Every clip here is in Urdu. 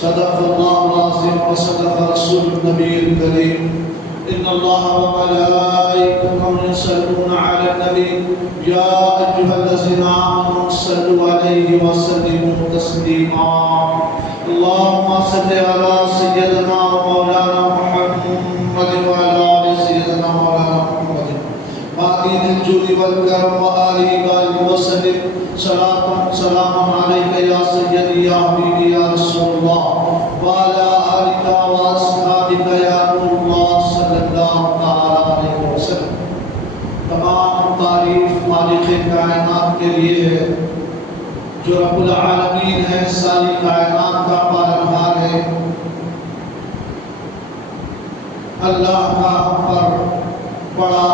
صدق الله العظيم وصدق رسول النبي الكريم إن الله وملائكته يصلون على النبي يا أيها الذين آمنوا صلوا عليه وسلموا تسليما اللهم صل على سيدنا ومولانا محمد وعلى آل سيدنا مولانا محمد معين الجود والكرم وآله وآله وسلم صلاة سلام عليك يا سيدي يا حبيبي يا رسول الله وعلى آلك وأصحابك يا نور الله صلی اللہ تعالی علیہ وسلم۔ تمام تعریف مالک کائنات کے لیے ہے جو رب العالمین ہے، ساری کائنات کا پالنہار ہے۔ اللہ کا ہم پر بڑا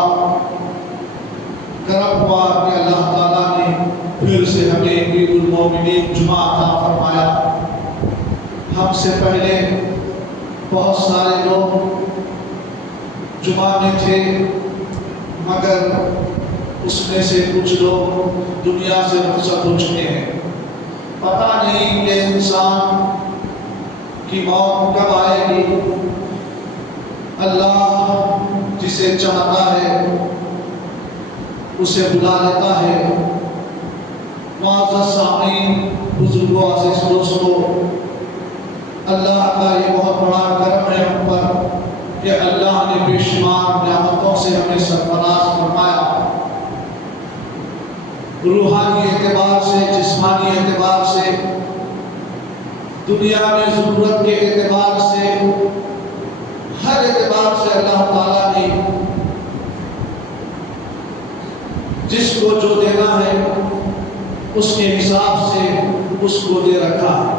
کرم ہوا کہ اللہ تعالیٰ نے پھر سے ہمیں عید المومنین جمعہ عطا فرمایا۔ ہم سے پہلے بہت سارے لوگ جمعہ میں تھے، مگر اس میں سے کچھ لوگ دنیا سے رخصت ہو چکے ہیں۔ پتہ نہیں کہ انسان کی موت کب آئے گی۔ اللہ جسے چاہتا ہے اسے بلا لیتا ہے۔ معزز سامعین، بزرگوں، عزیز دوستوں، اللہ کا یہ بہت بڑا کرم ہے ہم پر کہ اللہ نے بے شمار نعمتوں سے ہمیں سرفراز فرمایا۔ روحانی اعتبار سے، جسمانی اعتبار سے، دنیا میں ضرورت کے اعتبار سے، ہر اعتبار سے اللہ تعالیٰ نے جس کو جو دینا ہے اس کے حساب سے اس کو دے رکھا ہے۔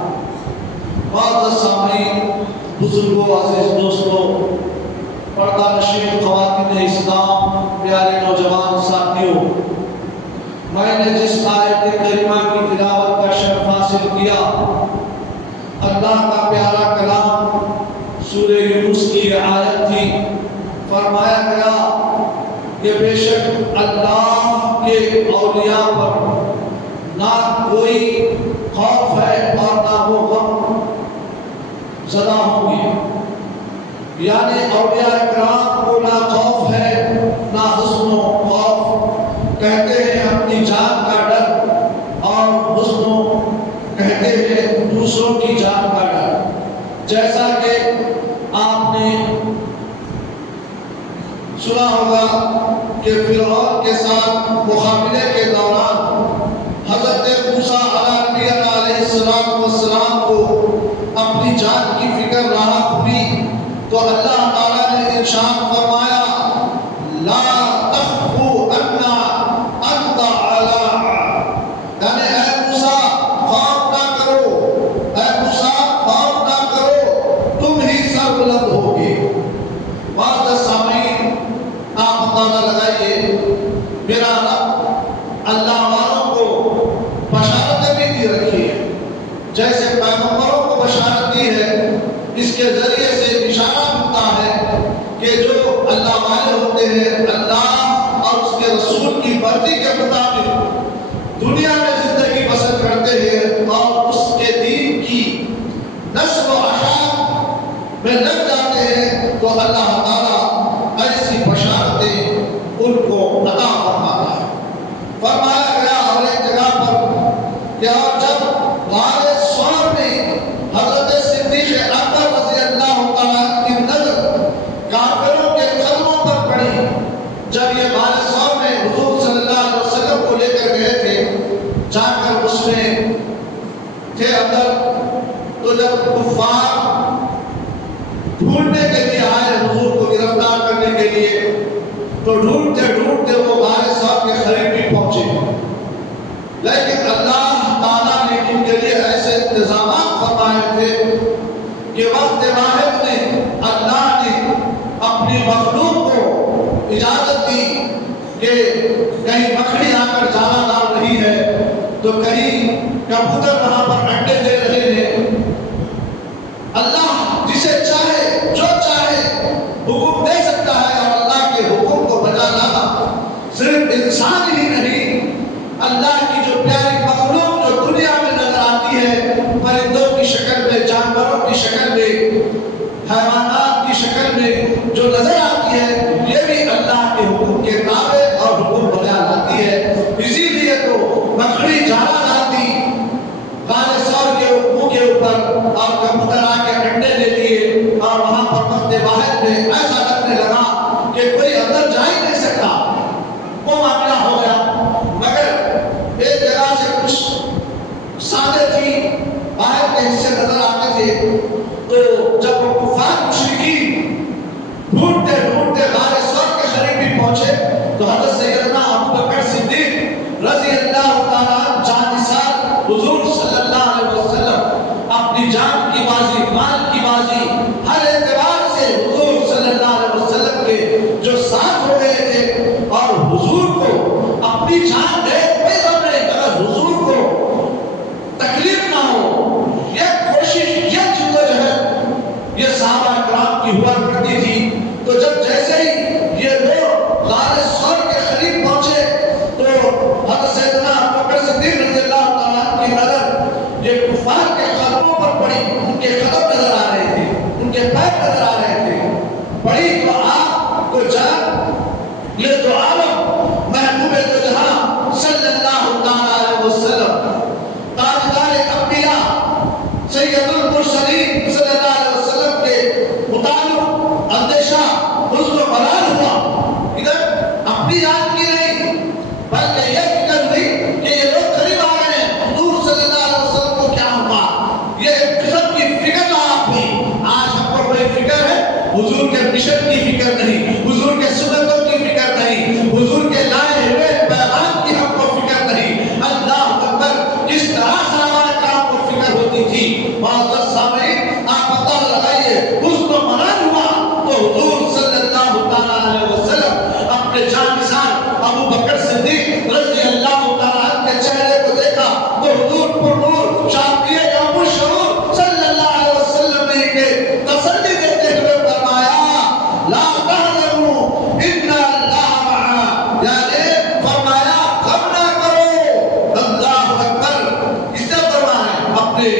معزز سامعین، بزرگوں، عزیز دوستوں، پردہ نشین خواتین اسلام، پیارے نوجوان ساتھیوں، میں نے جس آیت کریمہ کی تلاوت کا شرف حاصل کیا، اللہ کا پیارا کلام سورہ یونس کی یہ آیت تھی۔ فرمایا گیا کہ بے شک اللہ کے اولیاء پر نہ کوئی خوف ہے اور نہ وہ غم زدہ ہوں گے، یعنی اولیاء اکرام کو نہ خوف ہے نہ حزن و خوف، کہتے ہیں اپنی جان کا ڈر، اور حزن کہتے ہیں دوسروں کی جان کا ڈر۔ جیسا کہ آپ نے سنا ہوگا کہ فرعون کے ساتھ مقابلے کے دوران حضرت موسیٰ علیہ السلام کو اپنی جان کی فکر لاحق ہوئی تو اللہ تعالیٰ نے ارشاد فرمایا لا تخفوا انا انت علی، یعنی اے موسیٰ خوف نہ کرو، اے موسیٰ خوف نہ کرو، تم ہی سر بلند ہوگے۔ معزز سامعین، آپ اندازہ لگائیے، میرا رب اللہ والوں کو بشارتیں بھی دی رکھی ہے، جیسے پیغمبروں کو بشارت دی ہے، اس کے ذریعے سے اشارہ ہوتا ہے کہ جو اللہ والے ہوتے ہیں، اللہ اور اس کے رسول کی مرضی کے مطابق دنیا میں زندگی بسر کرتے ہیں اور اس کے دین کی نشر و اشاعت میں لگ جاتے ہیں، تو اللہ تعالیٰ ایسی بشارتیں ان کو عطا فرماتا ہے۔ فرمایا گیا اور ایک جگہ پر کہ اور جب غار ثور میں حضرت صدیق اکبر رضی اللہ تعالیٰ کی نظر کافروں کے قدموں پر پڑی، جب یہ غار ثور میں حضور صلی اللہ علیہ وسلم کو لے کر گئے تھے، جا کر اس میں تھے اندر، تو جب کفار ڈھونڈنے کے لیے آئے حضور کو گرفتار کرنے کے لیے، تو ڈھونڈتے ڈھونڈتے وہ غار ثور کے قریب بھی پہنچے، لیکن اللہ تعالیٰ نے ان کے لیے ایسے انتظامات فرمائے تھے کہ وقت واحد میں اللہ نے اپنی مخلوق کو اجازت دی کہ کہیں مکھڑی آ کر جانا ڈال رہی ہے، تو کہیں کبوتر وہاں پر انڈے دے رہے ہیں۔ اللہ جسے چاہے جو چاہے حکم دے سکتا ہے، اور اللہ کے حکم کو بجا لانا صرف انسان ہی نہیں، اللہ کی جو پیاری مخلوق جو دنیا میں نظر صلی اللہ علیہ وسلم اپنی جان کی بازی، مال کی بازی، ہر اعتبار سے حضور صلی اللہ علیہ وسلم کے جو ساتھ ہو گئے تھے، اور حضور کو اپنی جان دے کوئی غم نہیں، اگر حضور کو تکلیف نہ ہو، یہ کوشش، یہ جدوجہد یہ صحابہ کرام کی ہوا کرتی تھی. تو جب جیسے ہی یہ لوگ غار ثور کے قریب پہنچے تو حضرت سیدنا ابوبکر صدیق رضی اللہ تعالیٰ عنہ کی نظر یہ کفار کے قدموں پر پڑی. ان کے قدم نظر آ رہے تھے، ان کے پیر نظر آ رہے تھے. پڑی تو آپ کو جان یہ تو عالم محبوب دو جہاں صلی اللہ تعالیٰ علیہ وسلم، تاجدار انبیاء، سید المرسلین صلی اللہ علیہ وسلم کے متعلق اندیشہ، حزن و ملال ہوا. ادھر اپنی جان کی نہیں بلکہ یہ فکر ہوئی کہ یہ لوگ قریب آ رہے ہیں، حضور صلی اللہ علیہ وسلم کو کیا ہوا. یہ ایک قسم کی فکر لاحق ہوئی. آج ہم کو کوئی فکر ہے؟ حضور کے مشن کی فکر نہیں، حضور کے سنتوں کی فکر نہیں، حضور کے لائے ہوئے پیغام کی ہم کو فکر نہیں. اللہ اکبر، کس طرح صحابہ کرام کو فکر ہوتی تھی. معزز سامعین، آپ پتہ لگائیے، حزن و ملال ہوا تو حضور صلی اللہ تعالیٰ علیہ وسلم اپنے جانشین ابو بکر صدیق رضی اللہ تعالیٰ عنہ کے چہرے کو دیکھا تو حضور پر نور شافیہ یوم الشعور صلی اللہ علیہ وسلم نے کہ تسلی دیتے ہوئے فرمایا لا تحزنوا ان اللہ معنا، یعنی فرمایا غم نہ کرو. اللہ اکبر، اس سے فرما رہے ہیں اپنے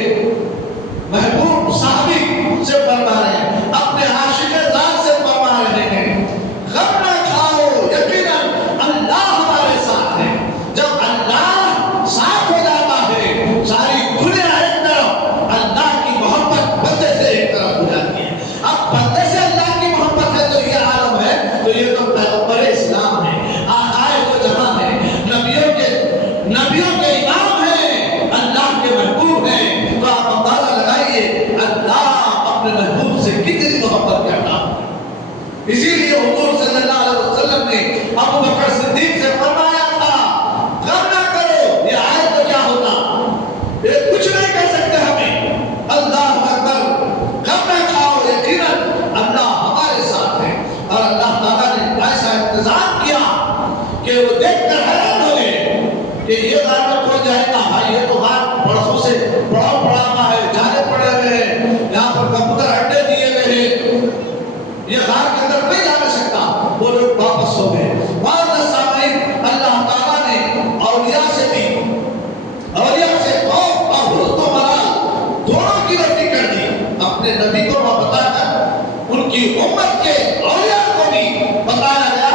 محبوب صحابی سے فرما رہے ہیں، اپنے عاشق ذات سے فرما رہے ہیں غم نہ کھاؤ، یقیناً اللہ ہمارے ساتھ ہے. جب اللہ ساتھ ہو جاتا ہے ساری دنیا ایک طرف، اللہ کی محبت بندے سے ایک طرف ہو جاتی ہے. اب بندے سے اللہ کی محبت ہے تو یہ عالم ہے، تو یہ تو پیغمبر اسلام ہے، آقائے دو جہاں ہے، نبیوں کے امام ہیں، اللہ کے محبوب ہیں. تو آپ اندازہ لگائیے اللہ اپنے محبوب سے کتنی محبت کرتا. اسی لیے حضور صلی اللہ علیہ وسلم نے ابو بکر صدیق سے فرمایا تھا غم نہ کرو. یہ آئے تو کیا ہوتا، یہ کچھ نہیں کر سکتے ہمیں. اللہ اکبر، غم نہ کھاؤ، یقیناً اللہ ہمارے ساتھ ہے. اور اللہ تعالیٰ نے ایسا انتظام کیا کہ وہ دیکھ کر حیران ہو گئے کہ یہ غار میں کھول جائے گا. بھائی یہ تو غار برسوں سے بڑا ہوا ہے، جانے پڑے ہوئے ہیں، یہاں پر کبوتر اڈے دیے ہوئے ہیں، یہ غار کے اندر نہیں جا سکتا. وہ لوگ واپس ہو گئے. معزز سامعین، اللہ تعالیٰ نے اولیاء سے بھی، اولیاء سے خوف اور حزن و ملال دونوں کی رفیع کر دی. اپنے نبی کو بتا کر ان کی امت کے اولیاء کو بھی بتایا گیا،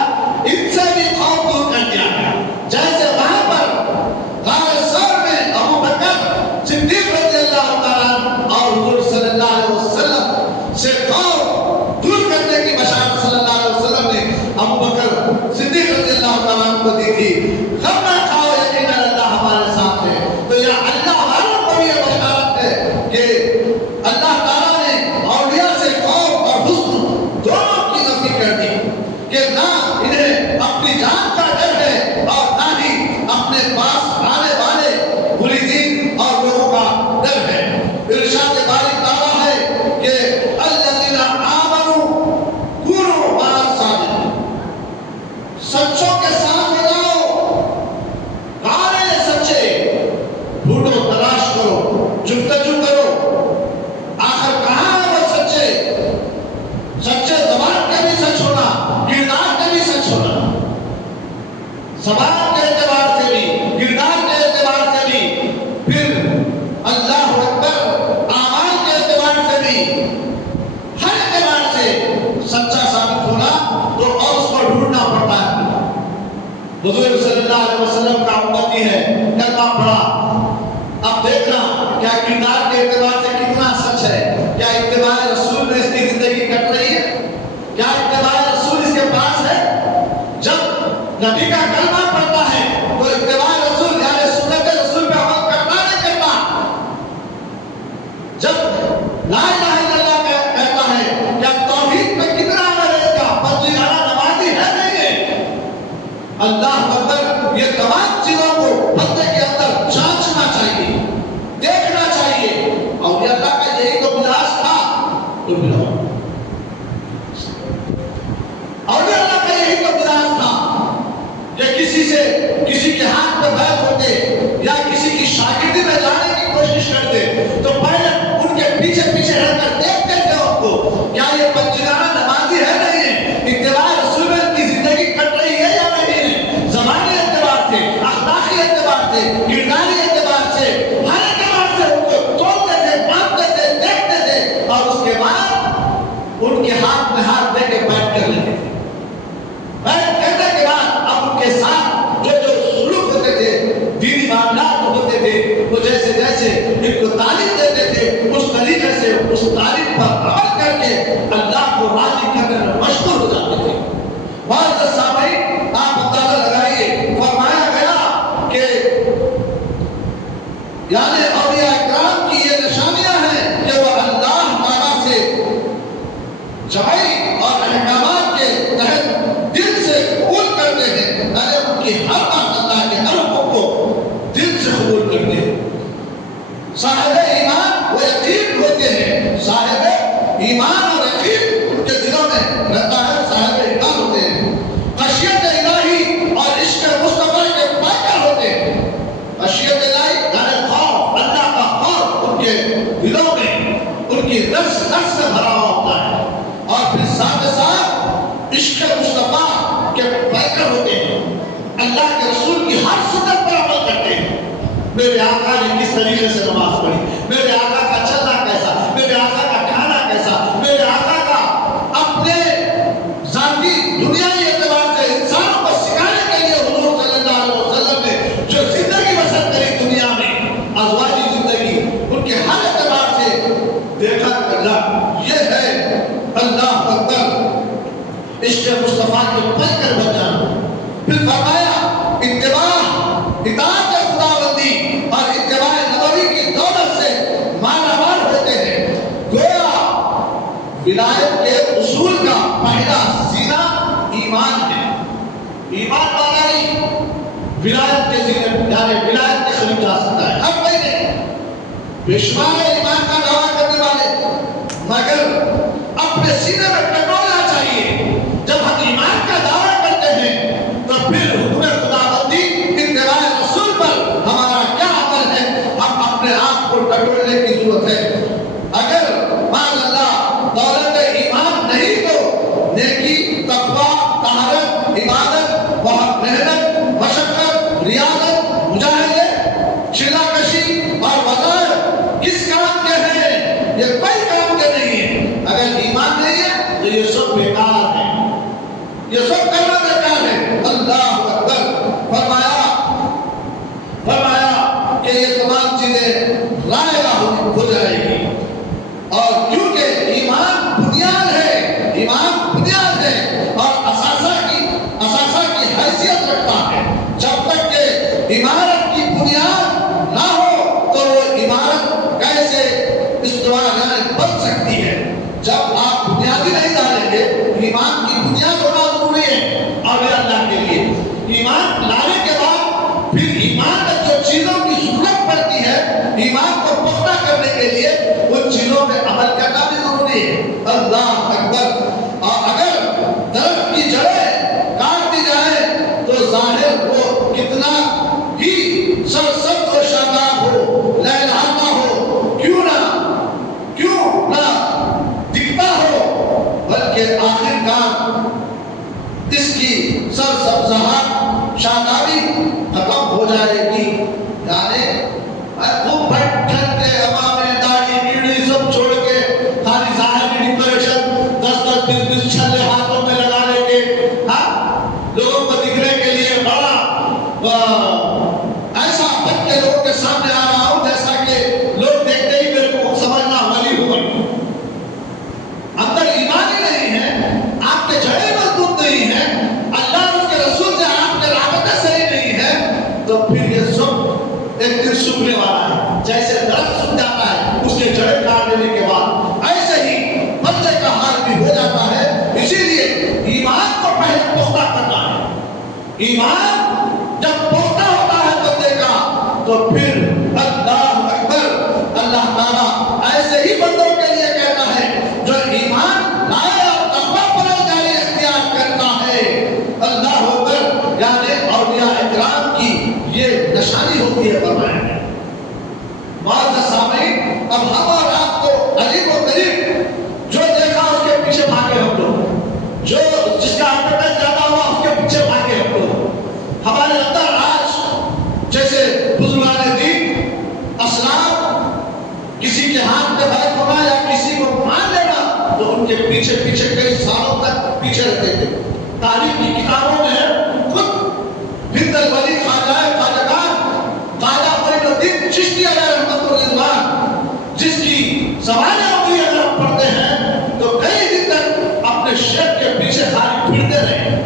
ان سے بھی خوف دور کر دیا گیا. جیسے وہاں پر غار ثور میں ابو بکر صدیق رضی اللہ تعالیٰ عنہ اور حضور صلی اللہ علیہ وسلم سے خوف دور کرنے کی بشارت صلی اللہ علیہ وسلم نے ابو بکر صدیق رضی اللہ تعالیٰ عنہ کو دی تھی. غم نہ کھاؤ، یقیناً اللہ ہمارے ساتھ ہے. تو یہ اللہ والوں کو یہ بشارت ہے کہ اللہ تعالیٰ نے اولیاء سے خوف اور حزن دونوں کی نفی کر دی کہ نہ انہیں اپنی جان کا ڈر ہے اور نہ ہی اپنے پاس آنے والے مریدین اور لوگوں کا ڈر ہے. ارشاد باری تعالیٰ ہے کہ الذین آمنوا کونوا مع الصادقین، سچوں کے ساتھ ہو جاؤ. کارے سچے، ڈھونڈو، تلاش کرو، جستجو کرو. آخر کہاں ہے وہ سچے؟ سچے زبان کے بھی سچ ہونا، کردار کے بھی سچ ہونا، زبان کے اعتبار سے بھی، کردار کے اعتبار سے بھی، پھر اللہ اکبر اعمال کے اعتبار سے بھی، ہر اعتبار سے سچا ثابت ہونا تو اور اس کو ڈھونڈنا پڑتا ہے. حضور صلی اللہ علیہ وسلم کا امتی ہے، کلمہ پڑھا، اب دیکھنا کیا کردار کے اعتبار سے کتنا سچ ہے. کیا اتباع رسول میں اس کی زندگی کٹ رہی ہے؟ کیا اتباع رسول اس کے پاس ہے؟ جب نبی کا کلمہ پڑھتا ہے تو اتباع رسول یعنی سنت رسول پہ عمل کرتا نہیں کرتا. جب لا الہ الا اللہ کہتا ہے کیا توحید پہ کتنا عمل ہے اس کا؟ پرچیگانہ نمازی ہے نہیں ہے. اللہ اکبر، یہ تمام چیزوں کو بندے کے اندر جانچنا چاہیے، شرعی اور احکامات کے تحت دل سے قبول کرتے ہیں، ان کی ہر بات اللہ کے ہر حکم کو دل سے قبول کرتے ہیں۔ صاحب ایمان وہ یقین ہوتے ہیں، صاحب ایمان اور یقین ان کے دلوں میں رہتا ہے، صاحب ایمان ہوتے ہیں، خشیت الہی اور عشق مصطفیٰ کے پائکر ہوتے ہیں۔ خشیت الہی یعنی خوف، اللہ کا خوف ان کے دلوں میں، ان کی نفس سے بھرا ہوا ہوتا ہے، اور پھر ساتھ ساتھ عشق مصطفیٰ کے پائکر ہوتے ہیں، اللہ کے رسول کی ہر سنت پر عمل کرتے ہیں۔ میرے آقا نے کس طریقے سے نماز پڑھی، میرے آقا کا چلنا کیسا، میرے آقا کا کھانا کیسا، میرے آقا کا اپنے ذاتی دنیائی اعتبار سے انسانوں کو سکھانے کے لیے حضور صلی اللہ علیہ وسلم نے جو زندگی بسر کری دنیا میں، ازواجی زندگی، ان کے ہر اعتبار سے دیکھا اللہ، یہ ہے اللہ اکبر، عشق مصطفیٰ کے پائکر بن جانا۔ پھر فرمایا اتباع، اطاعت خداوندی اور اتباع نبوی کی دولت سے مالا مال ہوتے ہیں۔ گویا ولایت کے اصول کا پہلا زینہ ایمان ہے۔ ایمان والا ہی ولایت کے زینے یعنی ولایت کے قریب جا سکتا ہے، ہر کوئی نہیں۔ بے شمار ایمان کا دعویٰ کرنے والے، مگر اپنے سینے میں ٹٹولنا چاہیے۔ جب ہم ایمان کا دعویٰ کرتے ہیں تو پھر حکم خداوندی، اتباع رسول پر ہمارا کیا عمل ہے، ہم اپنے آپ کو ٹٹولنے کی ضرورت ہے۔ اگر مان اللہ دولت ایمان نہیں تو نیکی، تقویٰ، طہارت، عبادت، بہت محنت، مشقت، ریاضت، مجاہدے، چلا کشی اور وظائف کس کام کے ہیں؟ یہ کوئی کام کے نہیں ہے۔ اگر ایمان نہیں ہے تو یہ سب بیکار ہے، یہ سب کرنا بیکار ہے۔ اللہ اکبر، فرمایا کہ یہ تمام چیزیں رائے ہو جائے گی، اور کیونکہ ایمان بنیاد ہے، ایمان بنیاد ہے اور اثاثہ کی حیثیت رکھتا ہے۔ جب تک کہ عمارت کی بنیاد نہ ہو تو وہ عمارت کیسے استوار بن سکتی ہے؟ جب آپ بنیاد ہی نہیں ڈالیں گے، ایمان کی بنیاد ہونا ضروری ہے اور اللہ کے لیے ایمان لانے کے بعد پھر ایمان میں جو چیزوں کی ضرورت پڑتی ہے، ایمان کو پختہ کرنے کے لیے ان چیزوں پہ عمل کرنا بھی ضروری ہے۔ اللہ اکبر۔ اور اگر درخت کی جڑیں کاٹ دی جائیں تو ظاہر وہ کتنا ہی سرسبز و شاداب ہو، لہلہاتا ہو، کیوں نہ دکھتا ہو، بلکہ آخر کار اس کی سرسبزہات، شادابی ختم ہو جائے گی۔ یعنی خوب بھٹ ٹھن کے ہوا میں داڑھی بیڑی سب چھوڑ کے خالی ظاہری ڈیکوریشن 10-20 چھلے ہاتھوں میں لگانے کے، لوگوں کو دکھنے کے لیے بڑا ایسا بن کے لوگوں کے سامنے آ رہا ہوں جیسا کہ لوگ دیکھتے ہی میرے کو سمجھنا ولی ہوں۔ اندر ایمان ہی نہیں ہے، آپ کے جڑیں مضبوط نہیں ہیں، اللہ اور اس کے رسول سے آپ کے رابطہ صحیح نہیں ہے، تو پھر یہ سب ایک دن سوکھنے والا ہے۔ جیسے درخت سوکھ جاتا ہے اس کے جڑیں کاٹ دینے کے بعد، ایسے ہی بندے کا حال بھی ہو جاتا ہے۔ اسی لیے ایمان کو پہلے پختہ کرنا ہے۔ ایمان جب پختہ ہوتا ہے بندے کا تو پھر اللہ اکبر، اللہ تعالیٰ ایسے ہی بندوں کے لیے کہتا ہے جو ایمان لائے اور تقویٰ پرہیزگاری اختیار کرتا ہے۔ اللہ اکبر، یعنی اولیاء اکرام کی یہ نشانی ہوتی ہے۔ فرمایا ہے معزز سامعین، اب ہم اور آپ کو عجیب و غریب جو دیکھا اس کے پیچھے بھاگے ہم لوگ، جو جس کا ایپیٹائٹ زیادہ ہوا اس کے پیچھے بھاگے ہم لوگ۔ ہمارے اندر آج جیسے بزرگان دین، اسلام، کسی کے ہاتھ میں بیعت ہونا یا کسی کو مان لینا تو ان کے پیچھے کئی سالوں تک پیچھے رہتے تھے۔ تاریخ کی کتابوں میں خود ہند الولی خواجگان خواجہ معین الدین چشتی علیہ رحمۃ اللہ، جس کی سوانح عمری اگر ہم پڑھتے ہیں تو کئی دن تک اپنے شیخ کے پیچھے خالی پھرتے رہے،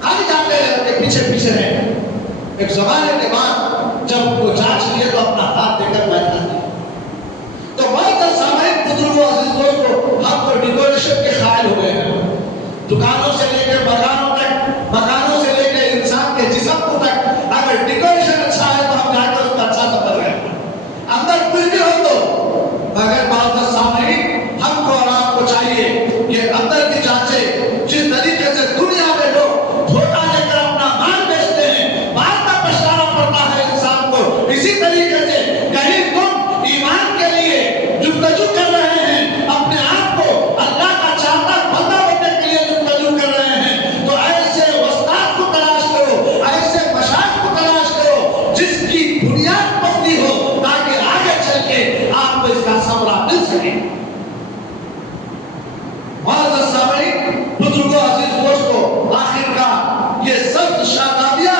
خالی جاتے رہے، ان کے پیچھے رہے۔ ایک زمانے کے بعد جب وہ جانچ لیے تو اپنا ہاتھ دے کر بیٹھا دیا۔ تو بہت سامعین، بزرگوں، عزیز دوستوں، ہم کو ڈیکوریشن کے دکانوں سے لے کے مکانوں تک، مکانوں سے لے کے انسان کے جسم کو تک، اگر ڈیکوریشن اچھا ہے تو ہم جا کے اس کا اچھا سفر رہے ہیں، اندر کچھ بھی ہو تو، مگر معزز سامعین ہم کو اور آپ کو چاہیے کہ اندر کی جانچیں جس طریقے سے دنیا میں لوگ دھوکہ دے کر اپنا مال بیچتے ہیں، بعد میں پچھتانا پڑتا ہے انسان کو، اسی طریقے سے کہیں تم ایمان کے لیے جستجو کر رہے ہیں، اپنے آپ کو اللہ کا چاہتا بندہ بننے کے لیے جستجو کر رہے ہیں، تو ایسے استاد کو تلاش کرو، ایسے مشائخ کو تلاش کرو جس کی بنیاد پکی ہو، تاکہ آگے چل کے آپ کو اس کا ثمرہ مل سکے۔ معزز سامعین، بزرگوں، عزیز دوستوں، آخر کا یہ سب شادابیاں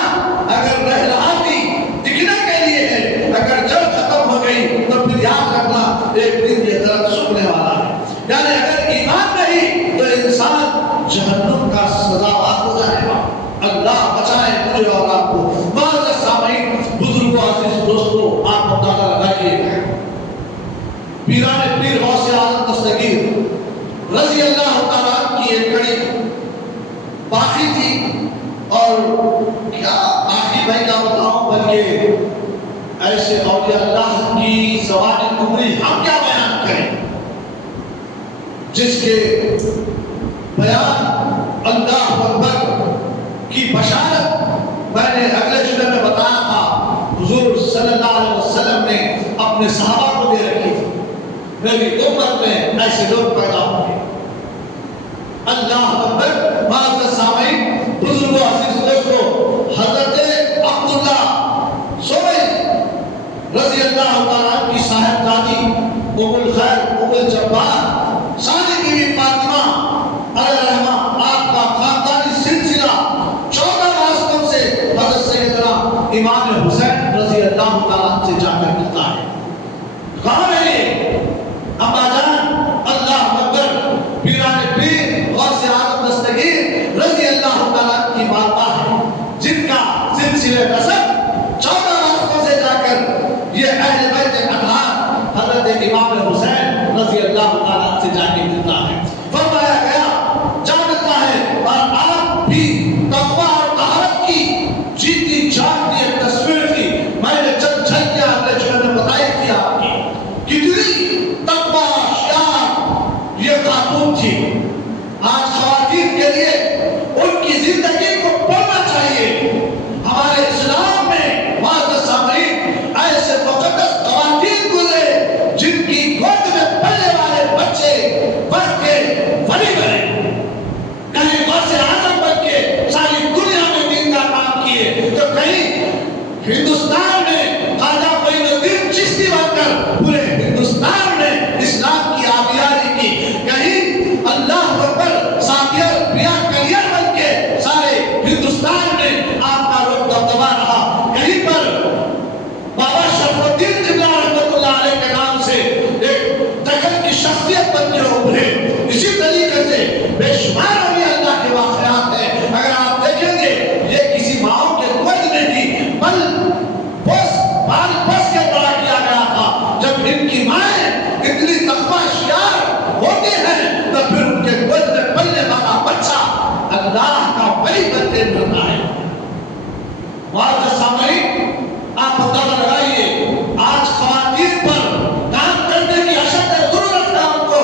اگر رہلاتی دکھنے کے لیے ہے، اگر جڑ ختم ہو گئی تو پھر یاد رکھنا ایک دن یہ درخت سوکھنے والا ہے، یعنی اگر ایمان نہیں تو انسان جہنم کا سزاوار ہو جائے گا۔ اللہ بچائے مجھے اور آپ کو۔ معزز سامعین، بزرگوں، عزیز دوستوں، آپ اندازہ لگائیے، پیران پیر غوث اعظم دستگیر رضی اللہ تعالیٰ کی ایک کڑی باقی تھی، اور کیا باقی بھائی کا بتاؤں، بلکہ ایسے اولیاء اللہ کی سوال عمری ہم کیا بیان کریں جس کے بیان اللہ اکبر کی بشارت میں نے اگلے جمعے میں بتایا تھا، حضور صلی اللہ علیہ وسلم نے اپنے صحابہ کو دے رکھی تھی، میری امت میں ایسے لوگ پیدا ہوں گے۔ اللہ اکبر۔ معزز سامعین، بزرگوں، عزیز دوستوں، حضرت عبداللہ سوئی رضی اللہ تعالیٰ کی صاحبزادی ام الخیر ام الجبار ثانی بیوی فاطمہ علیہ الرحمہ، آپ کا خاندانی سلسلہ 14 راستوں سے حضرت سیدنا امام حسین رضی اللہ تعالیٰ سے جا کر ملتا ہے۔ کہاں ہے یہ؟ ابا جان اللہ اکبر پیران پیر غوث اعظم دستگیر رضی اللہ تعالیٰ کی والدہ ہے، جن کا سلسلہ نسب 14 راستوں سے جا کر یہ اہل بیت اطہار حضرت امام حسین رضی اللہ تعالیٰ سے جا کے ملتا ہے۔ فرمایا گیا جا ملتا ہے، اور آپ بھی تقویٰ اور طہارت کی جیتی جاگتی ایک تصویر تھی، میں نے چند جھلکیاں اپنے جنہوں نے بتائی تھی آپ کی، کتنی تقویٰ شیار یہ خاتون تھی۔ آج خواتین کے لیے ان کی زندگی کو پڑھنا چاہیے۔ ہمارے اسلام میں معزز سامعین ایسے مقدس خواتین گزرے جن کی گود میں پلنے والے بچے بڑھ کے ولی بنے، کہیں غوث اعظم بن کے ساری دنیا میں دین کا کام کیے، تو کہیں ہندوستان میں خواجہ معین الدین چشتی بن کر پورے ہندوستان میں اسلام کی آبیاری کی، کہیں اللہ اکبر سابیر پیا کریئر بن کے سارے ہندوستان میں آپ کا رخ دبدبا رہا، کہیں پر بابا شرف الدین قبلہ رحمۃ اللہ علیہ کے نام سے ایک دکن کی شخصیت بن کے ابھرے۔ اسی طریقے سے بے شمار اولیاء اللہ کے واقعات ہیں، اگر آپ دیکھیں گے یہ کسی ماؤں کے گود میں کی بل پس کے بڑا کیا گیا تھا۔ جب ان کی مائیں اتنی تقویٰ شیار ہوتے ہیں تو پھر ان کے گود میں پلنے والا بچہ اللہ کا ولی بن کے ملتا ہے۔ معزز سامعین، آپ اندازہ لگائیے آج خواتین پر کام کرنے کی اشد ضرورت ہے، ان کو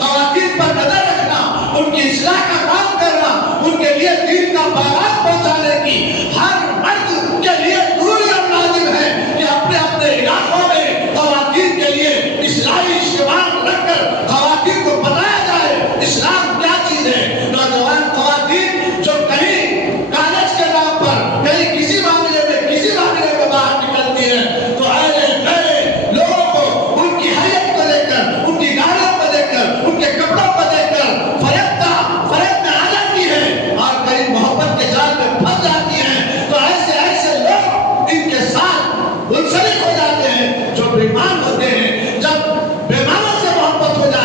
خواتین پر نظر رکھنا، ان کی اصلاح کا کام کرنا، ان کے لیے دین کا پیغام پہنچانے کی ہر مرد کے لیے ضروری اور لازم ہے کہ اپنے اپنے علاقوں میں خواتین کے لیے اصلاحی اجتماع رکھ کر خواتین کو بتایا جائے اسلام کیا چیز ہے۔ نوجوان خواتین جو کہیں کالج کے نام پر کہیں کسی معاملے میں باہر نکلتی ہیں تو ایسے لوگوں کو ان کی حیت کو دیکھ کر، ان کی گاڑیوں کو دیکھ کر، ان کے کپڑوں کو دیکھ کر فریب میں آ جاتی ہے اور کئی محبت کے جال میں پھنس جاتی ہیں، تو ایسے لوگ ان کے ساتھ منسلک ہو جاتے ہیں جو بیمان ہوتے ہیں۔ جب بیمانوں سے محبت ہو جاتی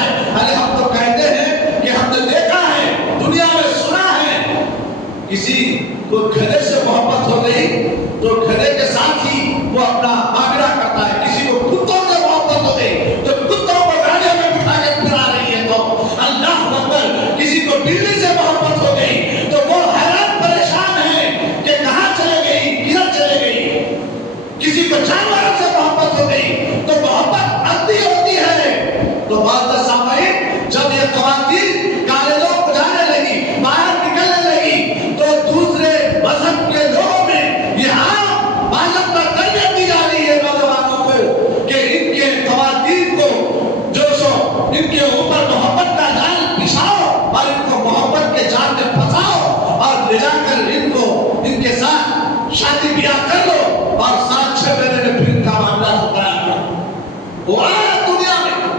وہ آیا دنیا میں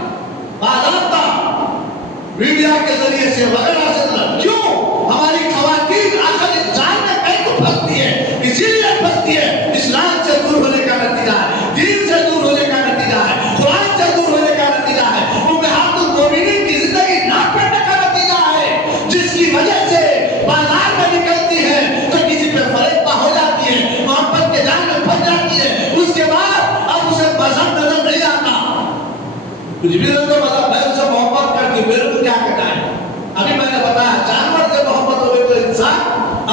باضابطہ میڈیا کے ذریعے سے وغیرہ سے. کیوں؟ ہماری خواتین آخر انسان میں کہیں تو پھنستی ہے، اسی لیے پھنستی ہے. اسلام سے دور ہونے کا نتیجہ ہے، دین سے دور ہونے کا نتیجہ ہے، قرآن سے دور ہونے کا نتیجہ ہے، امہات المومنین کی زندگی نہ پڑھنے کا نتیجہ ہے، جس کی وجہ سے بازار میں نکلتی ہے تو کسی پہ فریب ہو جاتی ہے، محبت کے جال میں پھنس جاتی ہے. اس کے بعد اب اسے مذہب نظر نہیں آتا. کچھ بھی تو مطلب میں اسے محبت کرتی ہوں، میرے کو کیا کرنا ہے. ابھی میں نے بتایا جانور سے محبت ہوگی تو انسان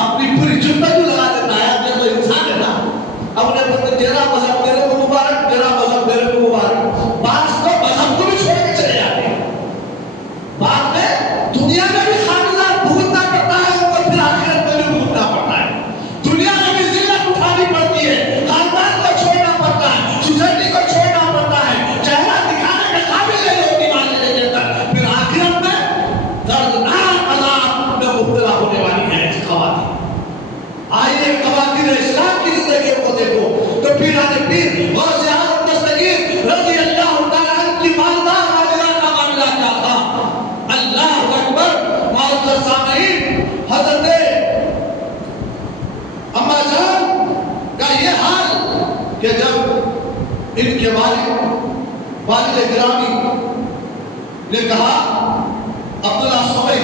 اپنی پوری جفتجو لگا دیتا ہے. اب یہ تو انسان ہے نا. اب نے بولتے تیرا مذہب میرے کو مبارک، تیرا مذہب میرے کو مبارک. بعض تو مذہب کو بھی چھوڑ کے چلے جاتے ہیں. بعد میں دنیا میں بھی خامیازات بھگتنا پڑتا ہے اور پھر آخرت میں بھی بھگتنا پڑتا ہے. دنیا میں بھی ذلت اٹھانی پڑتی ہے، خاندان کو چھوڑنا پڑتا ہے، سوسائٹی کو چھوڑنا پڑتا ہے، چہرہ دکھانے کے قابل نہیں ہوتی معاشرے کے اندر. پھر آخرت میں دردناک عذاب میں مبتلا ہونے والی ہے خواتین. آئیے خواتین اسلام کی زندگی کو دیکھو تو پیران پیر غوث اعظم دستگیر رضی اللہ تعالیٰ عنہ کی والدہ والدہ کا معاملہ کیا تھا. اللہ اکبر. معزز سامعین، حضرت اما جان کا یہ حال کہ جب ان کے والد گرامی نے کہا، عبداللہ صوبی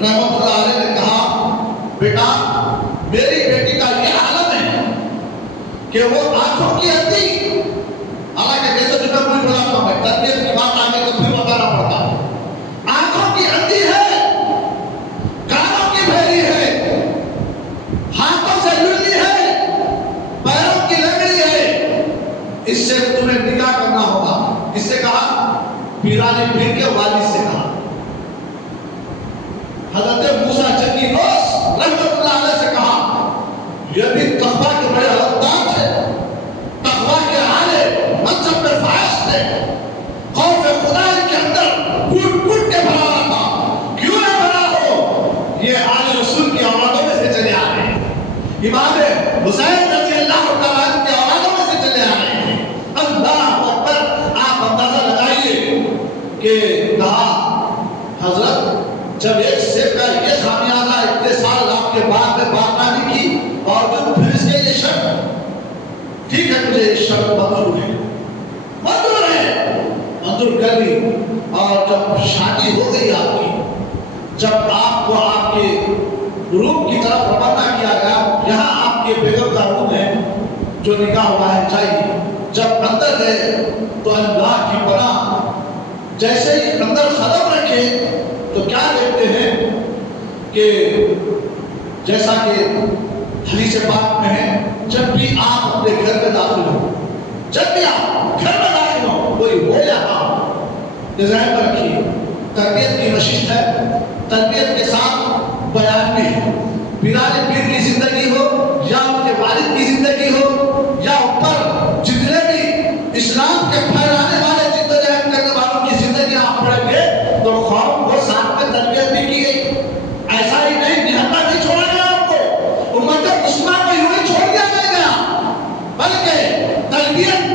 رحمۃ اللہ علیہ نے کہا، بیٹا میری بیٹی کا یہ عالم ہے کہ وہ آنکھوں کی اندھی، حالانکہ جیسے جو میں کوئی بڑا کام ہے، تربیت کی بات آگے تو پھر بتانا پڑتا ہے. آنکھوں کی اندھی ہے، کانوں کی بہری ہے، ہاتھوں سے لڑی ہے، پیروں کی لنگڑی ہے. اس سے تمہیں نکاح کرنا ہوگا. اس سے کہا، پیران پیر کے والد سے کہا. حضرت موسیٰ جنگی روز رحمت اللہ علیہ سے کہا، یہ بھی تقویٰ کے بڑے حددان تھے، تقویٰ کے عالے، منصب پر فائز تھے، خوف خدا ان کے اندر کوٹ کوٹ کے بھرا رہا تھا. کیوں نہ بھرا ہو؟ یہ آل رسول کی اولادوں میں سے چلے آ رہے ہیں، امام حسین رضی اللہ تعالیٰ عنہ کی اولادوں میں سے چلے آ رہے ہیں. اللہ اکبر. آپ اندازہ لگائیے کہ کہا، حضرت جب ایک سیب کا یہ خامیازہ اتنے سال آپ کے بعد میں باغبانی کی اور پھر اس کے یہ شرط، ٹھیک ہے مجھے یہ شرط منظور ہے، منظور ہے، منظور کر لی. اور جب شادی ہو گئی آپ کی، جب آپ کو آپ کے روم کی طرف روانہ کیا گیا، یہاں آپ کے بیگم کا روم ہے جو نکاح ہوا ہے چاہیے. جب اندر گئے تو اللہ کی پناہ جیسے ہی اندر قدم رکھے تو کیا دیکھتے ہیں کہ جیسا کہ حدیث پاک میں ہے، جب بھی آپ اپنے گھر میں داخل ہو، جب بھی آپ گھر میں داخل ہو، کوئی ہو یا نہ ہو، ذہن میں رکھیے تربیت کی نشست ہے، تربیت کے ساتھ بیان بھی ہے. پیران پیر کی زندگی ہو یا ان کے والد کی زندگی ہو یا اوپر جتنے بھی اسلام کے پھیلانے والے جدوجہد کرنے والوں کی زندگی آپ پڑھیں گے تو قوم کو ساتھ میں تربیت بھی کی گئی. ایسا ہی نہیں نہتا نہیں چھوڑا گیا آپ کو، امت مسلمہ کو یوں ہی چھوڑ دیا نہیں گیا، بلکہ تربیت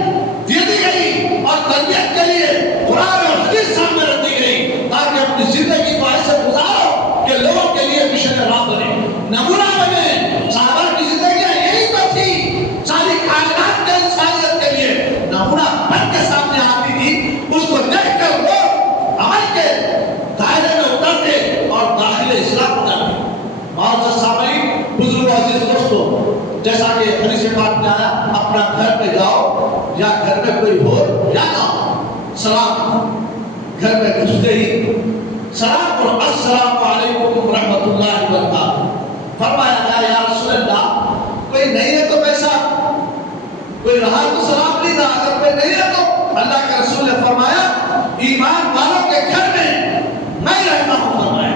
دے دی گئی اور تربیت کے لیے قرآن اور حدیث سامنے رکھ دی گئی تاکہ اپنی زندگی کو ایسے گزارو کہ لوگوں کے لیے مشن راہ بنے، نمونہ بنے. صحابہ کی زندگیاں یہی تو تھی، ساری کائنات کے انسانیت کے لیے نمونہ بن کے سامنے آتی تھی. اس کو دیکھ کر وہ عمل کے دائرے میں اترتے اور داخل اسلام اترتے. معزز سامعین، بزرگ عزیز دوستو، جیسا کہ حدیث پاک میں آیا، اپنا گھر میں جاؤ یا گھر میں کوئی ہو یا نہ ہو، سلام گھر میں گھستے ہی سلام کرو، السلام علیکم رحمت اللہ وبرکاتہ. فرمایا گیا، یا رسول اللہ کوئی نہیں ہے تو کیسا، کوئی رہا تو سلام نہیں رہا، اگر کوئی نہیں ہے تو. اللہ کے رسول نے فرمایا، ایمان والوں کے گھر میں میں رہتا ہوں. فرمایا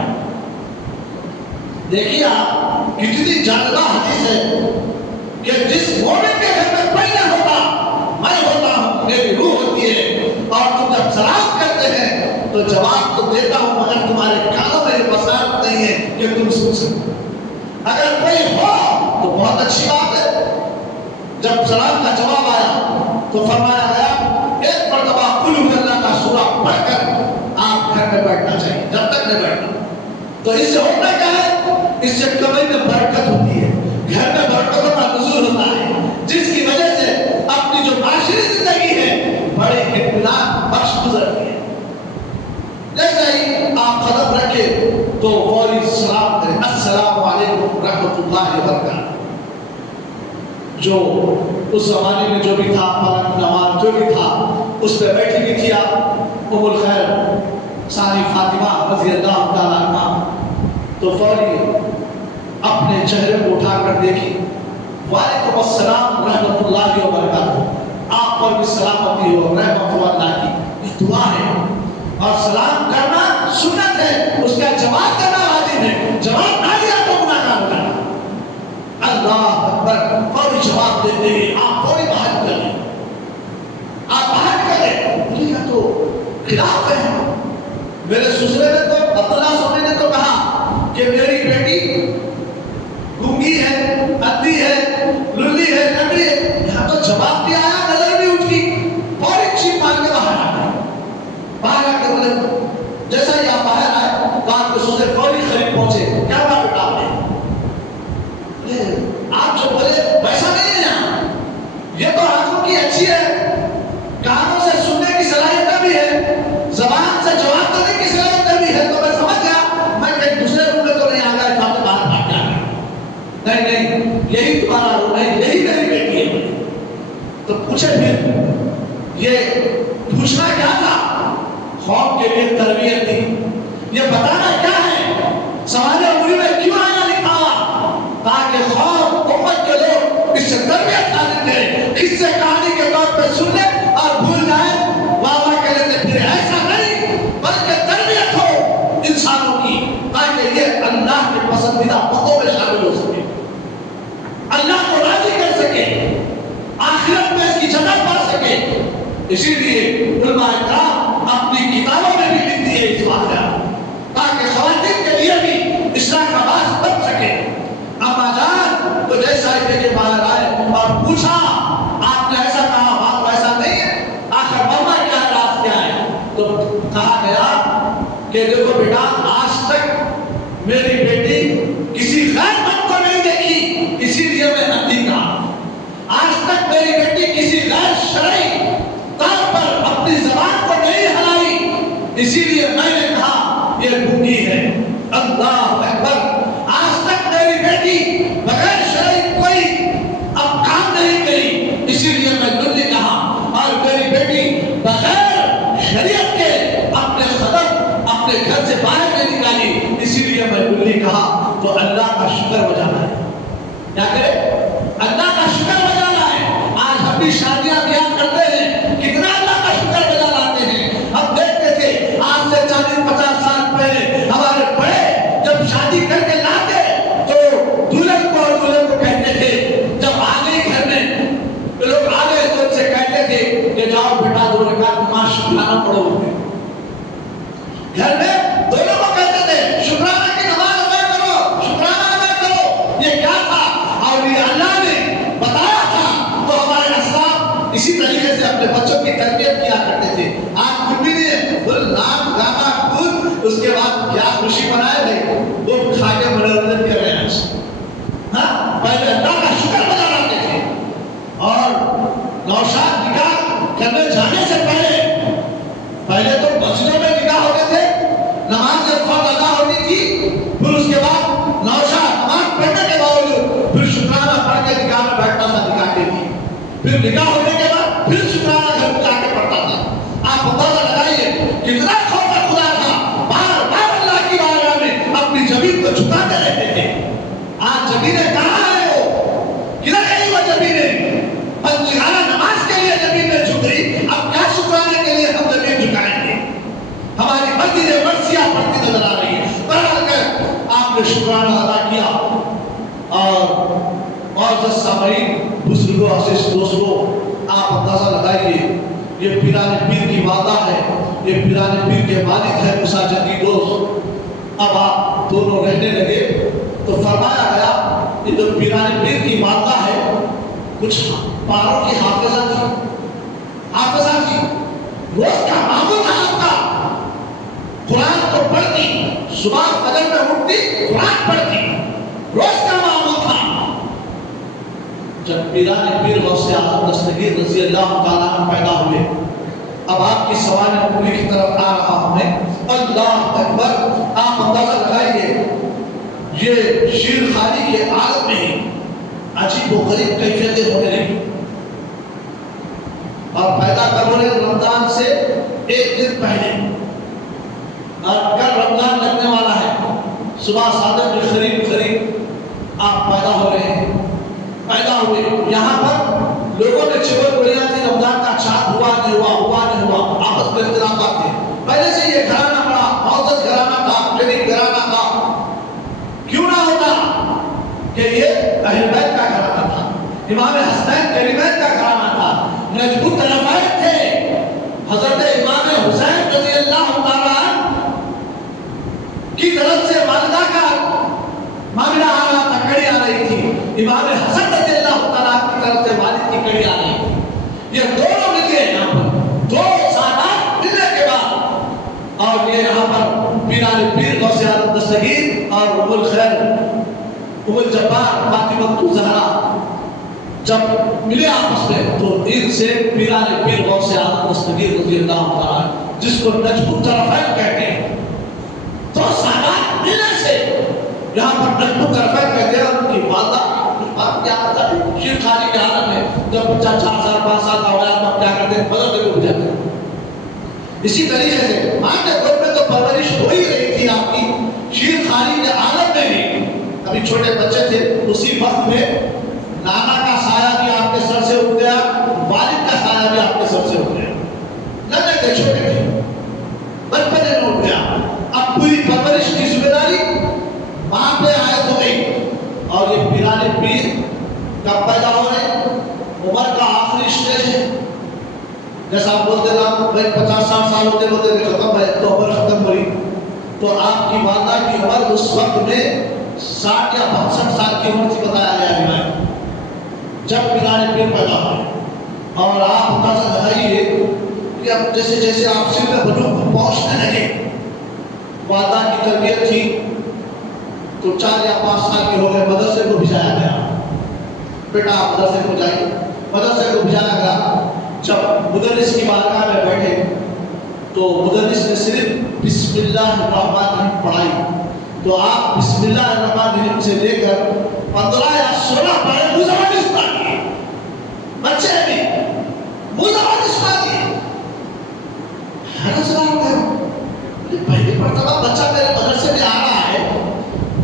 دیکھیے آپ کتنی جالبہ حدیث ہے کہ جس مومن کے گھر میں کوئی نہ ہوتا، میں ہوتا ہوں، میری روح ہوتی ہے، اور تم جب سلام کرتے ہیں تو جواب تو دیتا ہوں مگر تمہارے کانوں میں یہ بصارت نہیں ہے کہ تم سن سکو. اگر کوئی ہو تو بہت اچھی بات ہے. جب سلام کا جواب آیا تو فرمایا گیا، ایک مرتبہ تو اس سے ہوتا کیا ہے؟ اس سے کمائی میں برکت ہوتی ہے، گھر میں برکتوں کا نزول ہوتا ہے، جس کی وجہ سے اپنی جو معاشری زندگی ہے بڑے اطمینان بخش گزرتی ہے۔ جیسے ہی آپ قدم رکھے تو فوری سلام کریں، السلام علیکم رحمۃ اللہ وبرکاتہ۔ جو اس زمانے میں جو بھی تھا، پلنگ نماز جو بھی تھا، اس پہ بیٹھی بھی تھی آپ ام الخیر ثانی فاطمہ رضی اللہ تعالیٰ عنہ، تو فوری اپنے چہرے کو اٹھا کر دیکھی، وعلیکم السلام رحمۃ اللہ وبرکاتہ، آپ پر بھی سلامتی ہو، رحمت اللہ کی یہ دعا ہے۔ اور سلام کرنا سنت ہے، اس کا جواب کرنا واجب ہے، جواب نہ دیا تو گناہ گار ہو جائے۔ اللہ اکبر، فوری جواب دیتے ہیں، آپ فوری باہر نکلیں، آپ باہر نکلیں، بولیے تو خلاف ہے۔ میرے سسرے نے تو عبداللہ سونے نے تو کہا کہ میری بیٹی گنگی ہے، اندھی ہے، للی ہے، لنگڑی ہے، یہاں تو جواب بھی آیا، نظر بھی اٹھی، فوری چیپ مار کے باہر آ گئے۔ باہر آ کے بولے، جیسا ہی آپ باہر آئے تو آپ کے سسرے فوری قریب پہنچے، کیا بات بیٹا آپ نے؟ آپ جو بولے ویسا نہیں ہے یہاں، یہ تو آنکھوں کی اچھی ہے، کانوں سے سننے کی صلاحیت بھی ہے، زبان سے جواب دینے کی صلاحیت بھی ہے، تو میں سمجھ گیا میں کہیں دوسرے روم میں تو نہیں آ گیا، باہر بھاگ جا رہا۔ نہیں، یہی تمہارا روم ہے، یہی میری بیٹی ہے۔ تو پوچھے پھر یہ پوچھنا کیا تھا؟ خوف کے لیے تربیت تھی، یہ بتانا کیا ہے سوال عمری میں کیوں آیا لکھا ہوا، تاکہ خوف امت کے لوگ اس سے تربیت حاصل کریں، اس سے کہانی کے طور پہ سن لیں اور بھول جائیں، واہ کے لیتے پھر ایسا نہیں، بلکہ تربیت ہو انسانوں کی، تاکہ یہ اللہ کے پسندیدہ بندوں میں شامل ہو سکے، اللہ کو راضی کر سکے، آخرت میں اس کی جنت پا سکے۔ اسی لیے علماء کرام اپنی کتابوں میں بھی لکھتی ہے اس واقعہ، تاکہ خواتین کے لیے بھی اصلاح کا باعث بن سکے۔ اما جان تو جیسا ہی کے باہر آئے اور پوچھا، آپ نے ایسا کہا، بات ایسا نہیں ہے، آخر ماما کیا راز کیا ہے؟ تو کہا گیا کہ دیکھو بیٹا، آج تک میری بیٹی کسی غیر مرد کو نہیں دیکھی، اسی لیے میں اندھی کہا۔ آج تک میری بیٹی کسی غیر شرعی طور پر اپنی زبان کو نہیں ہلائی، اسی لیے میں نے کہا یہ گنگی ہے۔ اللہ اکبر، آج تک میری بیٹی بغیر شرعی کوئی اب کام نہیں کری، اسی لیے میں للی کہا، اور میری بیٹی بغیر شریعت کے اپنے قدم اپنے گھر سے باہر نہیں نکالی، اسی لیے میں للی کہا۔ تو اللہ کا شکر ہو جانا ہے، کیا کرے؟ اللہ کا شکر بجا لائے۔ آج ہم بھی شادیاں بیان کرتے ہیں، کتنا اللہ کا شکر بجا لاتے ہیں۔ ہم دیکھتے تھے آج سے 40-50 سال پہلے ہمارے بڑے جب شادی کر کے لاتے تو دلہن کو اور دلہن کو کہتے تھے، جب آ گئی گھر میں لوگ آ گئے تو ان سے کہتے تھے کہ جاؤ بیٹا 2 رکعت نماز شکرانہ پڑھو۔ گھر میں دونوں کو کہتے تھے شکرانہ کی نماز ادا کرو، شکرانہ ادا کرو۔ یہ کیا تھا؟ اور یہ اللہ نے بتایا تھا، تو ہمارے اسلاف اسی طریقے سے اپنے بچوں کی تربیت کیا کرتے تھے۔ آج کچھ بھی نہیں ہے، بل نام گانا کود، اس کے بعد کیا خوشی منائے بھائی، وہ کھا کے منورنجن کر رہے ہیں۔ ہاں، پہلے اللہ کا شکر بجا لاتے تھے، اور نوشاد نکاح کرنے جانے سے پہلے تو مسجدوں میں نکاح ہوتے تھے، نماز جب فرض ادا ہوتی تھی، پھر اس کے بعد نوشاد نماز پڑھنے کے باوجود پھر شکرانہ پڑھ کے نکاح میں بیٹھتا تھا نکاح کے لیے، پھر نکاح ہونے کے بعد پھر شکرانہ گھر میں جا کے پڑھتا تھا۔ آپ اندازہ لگائیے کتنا خوف خدا تھا، بار بار اللہ کی بارگاہ میں اپنی زمین کو جھکاتے رہتے تھے۔ آج زمینیں کہاں ہیں؟ وہ کدھر گئی وہ زمینیں؟ پنجگانہ نماز کے لیے زمینیں جھک رہی، اب کیا شکرانے کے لیے ہم زمین جھکائیں گے؟ ہماری مسجدیں مرثیہ پڑتی نظر آ رہی ہے۔ بہرحال کر آپ نے شکرانہ ادا کیا، اور سامعین، بزرگوں، عزیز دوستوں، آپ اندازہ لگائیے، یہ پیران پیر کی مادہ ہے، یہ پیران پیر کے والد ہے موسیٰ جنگی دوست۔ اب آپ دونوں رہنے لگے تو فرمایا گیا یہ جو پیران پیر کی مادہ ہے، کچھ پاروں کی حافظہ تھی، روز کا معمول تھا آپ کا، قرآن تو پڑھتی، صبح فجر میں اٹھتی قرآن پڑھتی، روز کا معمول تھا۔ جب پیران پیر غوث اعظم دستگیر رضی اللہ تعالیٰ عنہ پیدا ہوئے، اب آپ کی سوال انگلی کی طرف آ رہا ہوں میں، اللہ اکبر، آپ اندازہ لگائیے یہ شیر خانی کے عالم میں عجیب و غریب کیفیتیں ہونے لگی، اور پیدا کر رہے رمضان سے ایک دن پہلے، اور کل رمضان لگنے والا ہے، صبح صادق کے قریب آپ پیدا ہو رہے ہیں، پیدا ہوئے۔ یہاں پر لوگوں نے چبر بڑھیا تھی رمضان کا چاند ہوا نہیں ہوا، ہوا نہیں ہوا، آپس میں اختلافات تھے۔ پہلے سے یہ گھرانہ بڑا معزز گھرانہ تھا، شریف گھرانہ تھا، کیوں نہ ہوتا کہ یہ اہل بیت کا گھرانہ تھا، امام حسنین کریمین کا گھرانہ تھا، نجب الطرفین تھے، حضرت امام حسین رضی اللہ تعالیٰ عنہ کی طرف سے والدہ کا معاملہ آ رہا تھا، کڑی آ رہی تھی، امام حسن رضی اللہ تعالیٰ کی طرف سے والد کی کڑی آ رہی تھی۔ یہ دونوں مل گئے یہاں پر، دو سادات ملنے کے بعد، اور یہ یہاں پر پیران پیر غوث اعظم دستگیر اور ام الخیر ام الجبار فاطمہ الزہرا جب ملے آپس میں، تو ان سے پیران پیر غوث اعظم دستگیر رضی اللہ تعالیٰ جس کو نجم الطرفین کہتے ہیں، تو سادات ملنے سے یہاں پر نجم الطرفین کہتے ہیں، اور ان کی والدہ آپ کیا آتا ہے شیر خانی کے عالم میں، جب بچہ 4 سال 5 سال کا ہو جاتا ہے، کیا کرتے ہیں، بدل دے کو جاتے ہیں۔ اسی طریقے سے مانتے دور میں تو پرورش ہو ہی رہی تھی آپ کی شیر خانی کے عالم میں بھی، ابھی چھوٹے بچے تھے، اسی وقت میں نانا کا سایہ بھی آپ کے سر سے اٹھ گیا، والد کا سایہ بھی آپ کے سر سے اٹھ گیا، لگے تھے چھوٹے تھے، بچپن میں اٹھ گیا۔ اب پوری پرورش کی ذمہ داری ماں پہ عائد ہو گئی، اور یہ پیران پیر کب پیدا ہو رہے، عمر کا آخری اسٹیج ہے، جیسا آپ بولتے نا 50-60 سال ہوتے ہوتے ختم ہے تو عمر ختم ہوئی، تو آپ کی والدہ کی عمر اس وقت میں 60 یا 62 سال کی عمر سے بتایا گیا ہے جب پیران پیر پیدا ہوئے۔ اور آپ اندازہ لگائیے کہ اب جیسے جیسے آپ سن میں بلوغ پہنچنے لگے، والدہ کی تربیت تھی تو 4 یا 5 سال کے ہو گئے، مدرسے کو بھیجایا گیا، بیٹا آپ مدرسے کو جائیے، مدرسے کو بھیجایا گیا۔ جب مدرس کی بارگاہ میں بیٹھے تو مدرس نے صرف بسم اللہ الرحمن الرحیم پڑھائی، تو آپ بسم اللہ الرحمن الرحیم سے لے کر 15 یا 16 پڑھے مزاحمت پڑھے، بچے بھی مزاحمت پڑھے، حیرت سلام ہے، پہلی مرتبہ بچہ میرے مدرسے میں آ رہا ہے،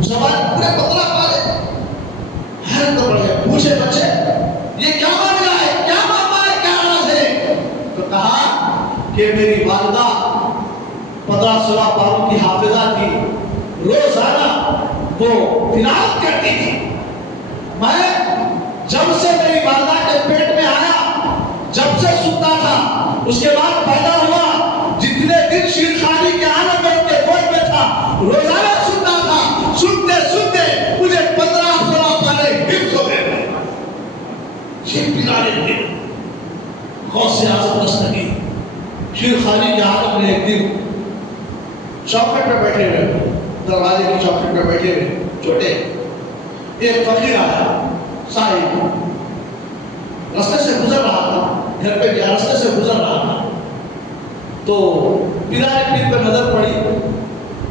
زبان پورے 15 پڑھے، حیرت پڑ گئے، پوچھے بچے یہ کیا معاملہ ہے، کیا معاملہ ہے، کیا راز ہے؟ تو کہا کہ میری والدہ 15-16 پاروں کی حافظہ تھی، روزانہ وہ تلاوت کرتی تھی، میں جب سے میری والدہ کے پیٹ میں آیا، جب سے سنتا تھا، اس کے بعد پیدا ہوا، جتنے دن شیر خانی کے عالم میں ان کے گود میں تھا، روزانہ سنتا تھا، سنتے سنتے مجھے 15-16 پارے حفظ ہو گئے۔ یہ پیران پیر غوث اعظم دستگیر شیر خانی کے عالم میں ایک دن چوکھٹ پہ بیٹھے ہوئے، دروازے کی چوکھٹ پہ بیٹھے ہوئے چھوٹے، ایک فقیر آیا، صاحب راستے سے گزر رہا تھا، گھر پہ گیا، راستے سے گزر رہا تھا، تو پیران پیر پہ نظر پڑی،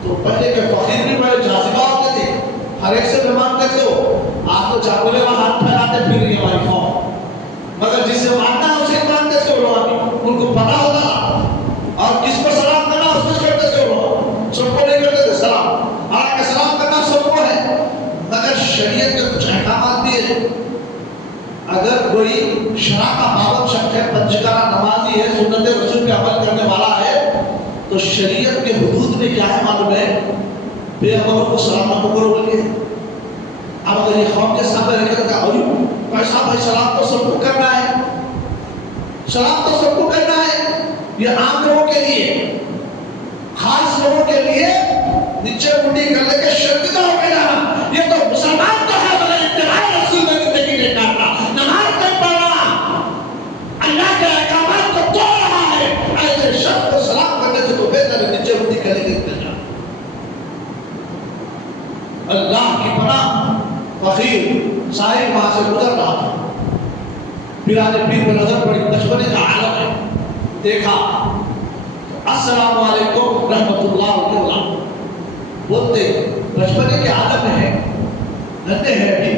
تو پہلے کے فقیر بھی بڑے جاذبہ ہوتے تھے، ہر ایک سے مانگتے تھے، آپ تو جاگولے وہاں ہاتھ پھیلاتے پھر رہی ہماری قوم، مگر جس سے مانگنا ہے اسے مانگتے تھے، ان کو پتا ہوتا، اور کس پر سلام کرنا اس پر کرتے تھے، سب کو نہیں کرتے تھے سلام، حالانکہ سلام کرنا سب کو ہے، مگر شریعت کے کچھ احکامات بھی ہیں، اگر کوئی شرع کا پابند شخص ہے، پنجگانہ نمازی ہے، سنت رسول پہ عمل کرنے والا ہے، تو شریعت کے حدود میں کیا ہے معلوم ہے، پیغمبروں کو سلام نہ کرو بول کے، اب اگر یہ قوم کے سامنے رکھے تو کہا ایسا بھائی سلام تو سب کو کرنا ہے، سلام تو سب کو کرنا ہے، یہ عام لوگوں کے لیے، خاص لوگوں کے لیے نیچے منڈی کرنے کے شرطہ ہو کے جانا، یہ تو مسلمان تو ہے مگر اتباع رسول میں زندگی نہیں کرنا، نماز نہیں پڑھنا، اللہ کے احکامات کو توڑ رہا ہے، ایسے شخص کو سلام کرنے سے تو بہتر ہے نیچے منڈی کرنے کے لیے جانا۔ بنا فقیر صاحب وہاں سے گزر رہا تھا. پیرانے پیر پر نظر پڑی، بچپنے کا عالم ہے. دیکھا السلام علیکم رحمت اللہ وبرکاتہ بولتے، بچپنے کے عالم میں ہے، ننھے ہیں ابھی.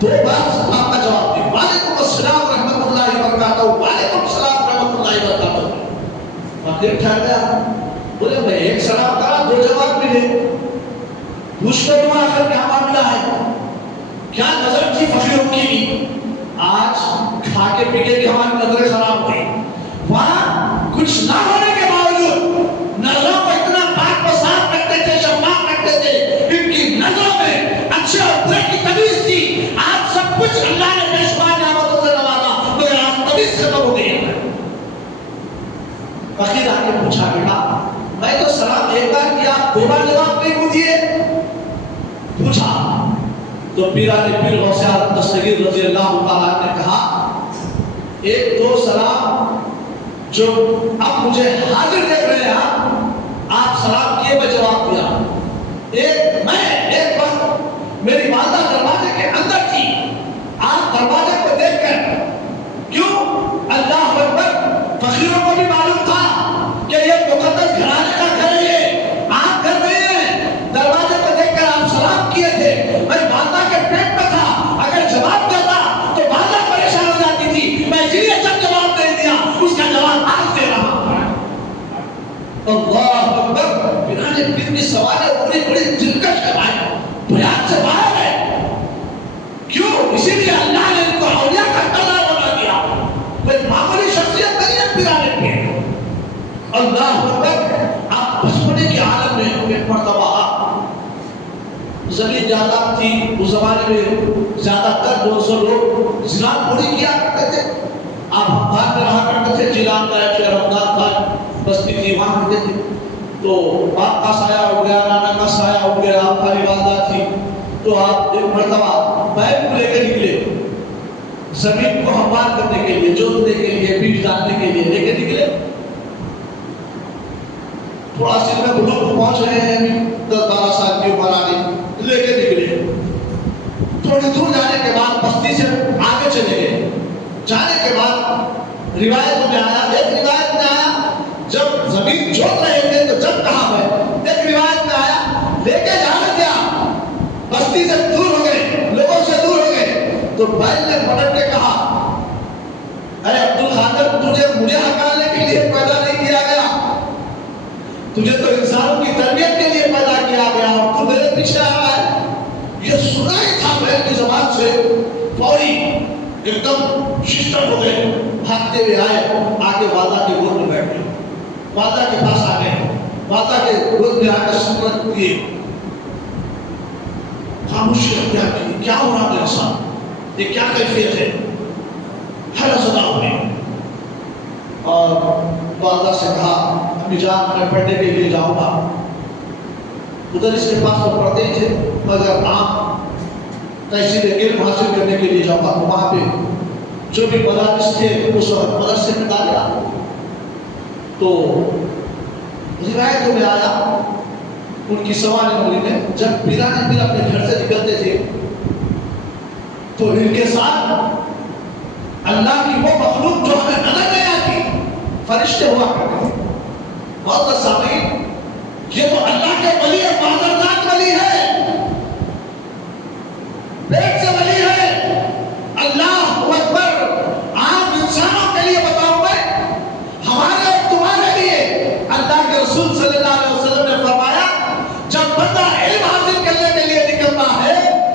دو بار سلام کا جواب دیا، وعلیکم السلام رحمت اللہ وبرکاتہ، وعلیکم السلام رحمت اللہ وبرکاتہ. فقیر ٹھہر گیا، بولے میں ایک سلام کرا، دو جواب ملے، پوچھ کر دوں آخر کیا معاملہ ہے، کیا نظر تھی فقیروں کی. آج کھا کے پی کے بھی ہماری نظریں خراب ہوئی. وہاں کچھ نہ ہونے کے باوجود نظروں کو اتنا پاک و صاف رکھتے تھے، شفاف رکھتے تھے، ان کی نظروں میں اچھے اور برے کی تمیز تھی. آج سب کچھ اللہ نے بے شمار نعمتوں سے نوازا مگر آج تمیز ختم ہو گئی ہے. فقیر آ کے پوچھا، بیٹا میں تو سلام ایک بار کیا، دو بار جواب نہیں دیے. پوچھا تو پیرانے پیر غوث اعظم دستگیر رضی اللہ تعالیٰ نے کہا، ایک دو سلام جو اب مجھے حاضر دیکھ رہے ہیں، آپ سلام کیے میں جواب دیا. ایک وقت میری والدہ دروازے کے اندر تھی، آپ دروازے کو دیکھ کر، کیوں اللہ اکبر، فقیروں کو بھی معلوم تھا کہ یہ مقدس گھرانے کا گھر ہے، آپ گھر نہیں ہیں. دروازے کو دیکھ کر آپ سلام کیے تھے. میں والدہ کے پیٹ میں تھا، اگر جواب دیتا تو والدہ پریشان ہو جاتی تھی. میں اسی لیے جب جواب نہیں دیا، اس کا جواب آج دے رہا ہوں. اللہ اکبر. پیرانے پیر کی سوالیں بڑی دلکش ہے بھائی، بیان سے باہر ہے. کیوں؟ اسی لیے اللہ نے ان کو اولیاء کا کردار بنا دیا. کوئی معمولی شخصیت نہیں ہے پیرانے پیر. اللہ اکبر. آپ بچپنے کے عالم میں ایک مرتبہ زمین جائیداد تھی اس زمانے میں، زیادہ تر 200 لوگ جیلان پوری کیا کرتے تھے. آپ ہمدان میں رہا کرتے تھے، جیلان کا ایک شہر ہمدان تھا، بستی تھی، وہاں رہتے تھے. تو باپ کا سایہ ہو گیا، نانا کا سایہ ہو گیا، آپ کا والدہ تھی. تو آپ ایک مرتبہ بیل کو لے کے نکلے، زمین کو ہموار کرنے کے لیے، جوتنے کے لیے، بیج ڈالنے کے لیے لے کے نکلے. تھوڑا سن میں بلوغ پہنچ رہے ہیں، 10-12 سال کی عمر آ گئی، لے کے نکلے. تھوڑی دور جانے کے بعد بستی سے آگے چلے گئے. جانے کے بعد روایت میں آیا، ایک روایت میں آیا جب زمین جوت رہے تھے تو جب کہا ہے، ایک روایت میں آیا لے کے جانے دیا، بستی سے دور ہو گئے، لوگوں سے دور ہو گئے. تو بیل نے پلٹ کے کہا، ارے عبد القادر، تجھے مجھے ہکانے کے لیے پیدا نہیں کیا گیا، تجھے تو انسانوں کی تربیت کے لیے پیدا کیا گیا، اور تو میرے پیچھے آ رہا ہے. یہ سنا ہی تھا بیل کی زبان سے، فوری ایک دم ششٹر ہو گئے، بھاگتے ہوئے آئے، آگے والدہ کے گود میں بیٹھ گئے. والدہ کے پاس آ گئے، والدہ کے گود میں آ کر سکوت کیے. خاموشی اختیار کی، کیا ہو رہا میرے ساتھ، یہ کیا کیفیت ہے، ہر صدا ہوئی. اور والدہ سے کہا، امی جان میں پڑھنے کے لیے جاؤں گا. ادھر اس کے پاس تو پڑھتے ہی تھے، مگر آپ تحصیل علم حاصل کرنے کے لیے جاؤں گا. تو وہاں پہ جو بھی مدارس تھے اس وقت مدرسے میں ڈالا. تو روایتوں میں آیا ان کی سوال نمبر میں، جب پیرانے پیر اپنے گھر سے نکلتے تھے تو ان کے ساتھ اللہ کی وہ مخلوق جو ہمیں نظر نہیں آتی، فرشتے ہوا کرتے تھے. بہت سامعین، یہ تو اللہ کے ولی اور معذرات ولی ہے، پیٹ سے ولی ہے. اللہ اکبر. عام انسانوں کے لیے بتاؤں میں، ہمارے اور تمہارے لیے اللہ کے رسول صلی اللہ علیہ وسلم نے فرمایا، جب بندہ علم حاصل کرنے کے لیے نکلتا ہے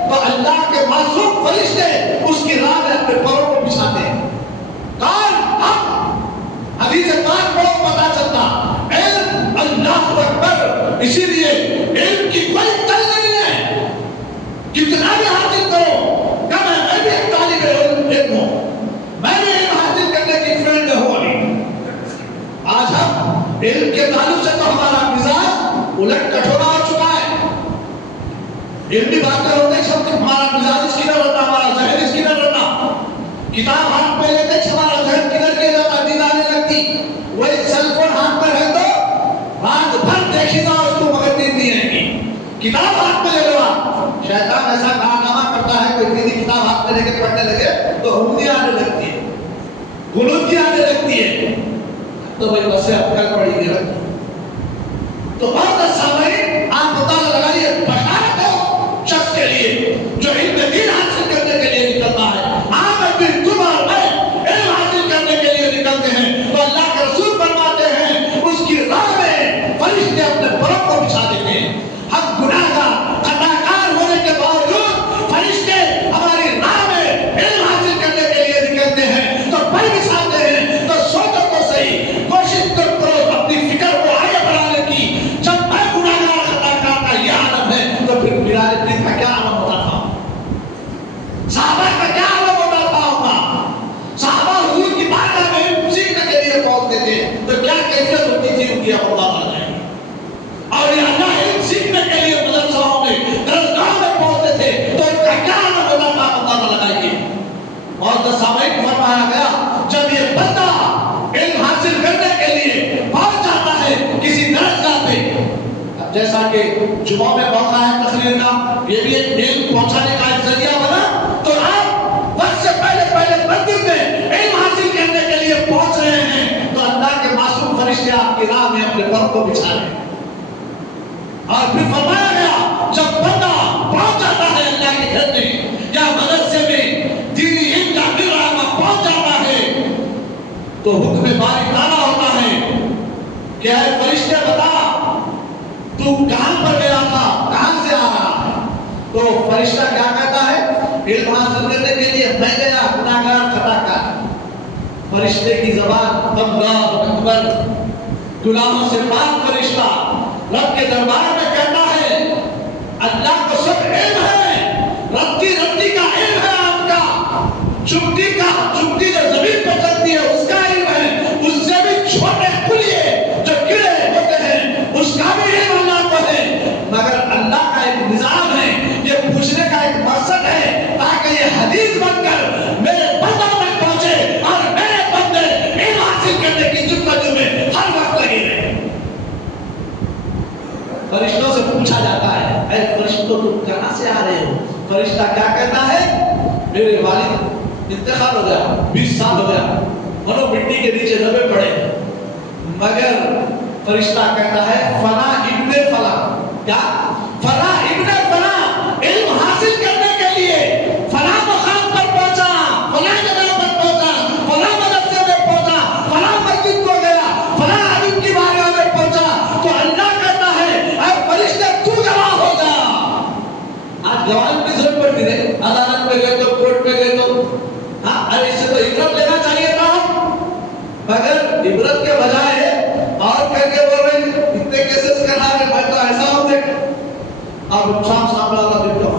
تو اللہ کے معصوم فرشتے اس کی راہ میں اپنے پروں کو بچھاتے ہیں. کون؟ ہم. حدیث پاک کو پتا چلتا علم. اللہ اکبر. اسی لیے علم کی کوئی تل نہیں ہے، کتنا بھی حاصل کرو. کیا میں بھی ایک طالب علم ہوں، میں بھی علم حاصل کرنے کی فیلڈ میں ہوں. ابھی آج ہم علم کے تعلق سے تو ہمارا مزاج الٹ کٹورا ہو چکا ہے. علمی باتیں ہوتے ہمارا مزاج اس کی نہ رہتا، ہمارا ذہن اس کی نہ رہتا. کتاب ہاتھ میں لیتے ہمارا ذہن کدھر کے جاتا، نیند آنے لگتی. وہی سیل فون ہاتھ میں ہے تو رات بھر دیکھیے گا اس کو مگر نیند نہیں آئے گی. کتاب ہاتھ میں لے لو، کوئی دینی کتاب ہاتھ میں لے کے پڑھنے لگے تو انگلیاں آنے لگتی ہے، غلطیاں آنے لگتی ہے، تو بھائی بس اب کل پڑھی گئی رکھتی۔ تو بہت سامعین آپ مطالعہ لگائیے، بشارت ہو شخص کے لیے جو علم دین حاصل کرنے کے لیے نکلتا ہے۔ آپ اپنی تم اور میں علم حاصل کرنے کے لیے نکلتے ہیں تو اللہ کے رسول فرماتے ہیں اس کی راہ میں فرشتے اپنے پروں کو بچھا دیتے ہیں۔ ہم گناہ گار خطا کار ہونے کے باوجود فرشتے ہماری راہ میں علم حاصل کرنے کے لیے نکلتے ہیں تو پر بچھاتے ہیں۔ تو سوچو تو صحیح، کوشش کرو اپنی فکر کو آگے بڑھانے کی۔ جب میں گناہ گار خطا کار کا یہ عالم ہے تو پھر بلال دین کا کیا عالم ہوتا تھا، صحابہ کا کیا عالم ہوتا تھا ہوگا۔ صحابہ حضور کی بارگاہ میں علم سیکھنے کے لیے پہنچتے تھے تو کیا کیفیت ہوتی تھی ان کی، اب اللہ تعالیٰ جائے۔ اور یہ اللہ علم سیکھنے کے لیے مدرسوں میں درسگاہوں میں پہنچتے تھے تو ان کا کیا عالم ہوتا تھا، اب اللہ تعالیٰ لگائیے۔ اور سامعین فرمایا گیا جب یہ بندہ علم حاصل کرنے کے لیے پہنچ جاتا ہے کسی درسگاہ پہ، جیسا کہ جمعہ میں موقع ہے تقریر کا، یہ بھی ایک علم پہنچانے کا ایک ذریعہ بنا، تو آپ وقت سے پہلے مسجد میں علم حاصل کرنے کے لیے پہنچ رہے ہیں تو اللہ کے معصوم فرشتے آپ کی راہ میں اپنے پر کو بچھا رہے ہیں۔ اور پھر فرمایا گیا جب بندہ پہنچ جاتا ہے اللہ کے گھر میں یا مدرسے میں دینی علم کا نظام پہنچ جاتا ہے تو حکم باری تعالیٰ ہوتا ہے کہ اے فرشتے بتا تو کہاں پر گیا تھا، کہاں سے آ رہا ہے؟ تو فرشتہ کیا کہتا ہے؟ علم حاصل کرنے کے لیے میں گیا گناہ گار خطا کار۔ فرشتے کی زبان اللہ اکبر، گناہوں سے پاک فرشتہ رب کے دربار میں کہتا ہے اللہ کو سب علم ہے، رتی کا علم ہے، آپ کا چمٹی جو زمین پر چلتی ہے اس کا علم ہے، اس سے بھی چھوٹے پھلیے جو گرے ہوتے ہیں اس کا بھی علم اللہ کو ہے۔ مگر اللہ کا ایک نظام ہے، یہ پوچھنے کا ایک مقصد ہے تاکہ یہ حدیث بن کر میرے بندوں تک پہنچے اور میرے بندے علم حاصل کرنے کی جدوجہد میں ہر وقت لگے رہے۔ فرشتوں سے پوچھا جاتا ہے اے فرشتوں تم کہاں سے آ رہے ہو؟ فرشتہ کیا کہتا ہے؟ میرے والد انتقال ہو گیا، 20 سال ہو گیا، منو مٹی کے نیچے دبے پڑے، مگر فرشتہ کہتا ہے فلاں ابن فلاں، کیا فلاں ابن فلاں علم حاصل کرنے کے لیے فلاں مقام پر پہنچا، فلاں جگہ پر پہنچا، فلاں مدرسے میں پہنچا، فلاں مسجد کو گیا، فلاں عالم کی بارگاہ میں پہنچا، تو اللہ کہتا ہے اے فرشتے تو گواہ ہو جا۔ آج گواہی کی ضرورت پڑتی ہے، عدالت میں گئے تو کورٹ میں گئے تو ہاں اس سے تو عبرت لینا چاہیے تھا، مگر عبرت کے بجائے اور کہہ کے بول رہے اتنے کیسز کرنا ہے میں تو ایسا ہوں دیکھ اب شام سامنے والا دیکھتا ہوں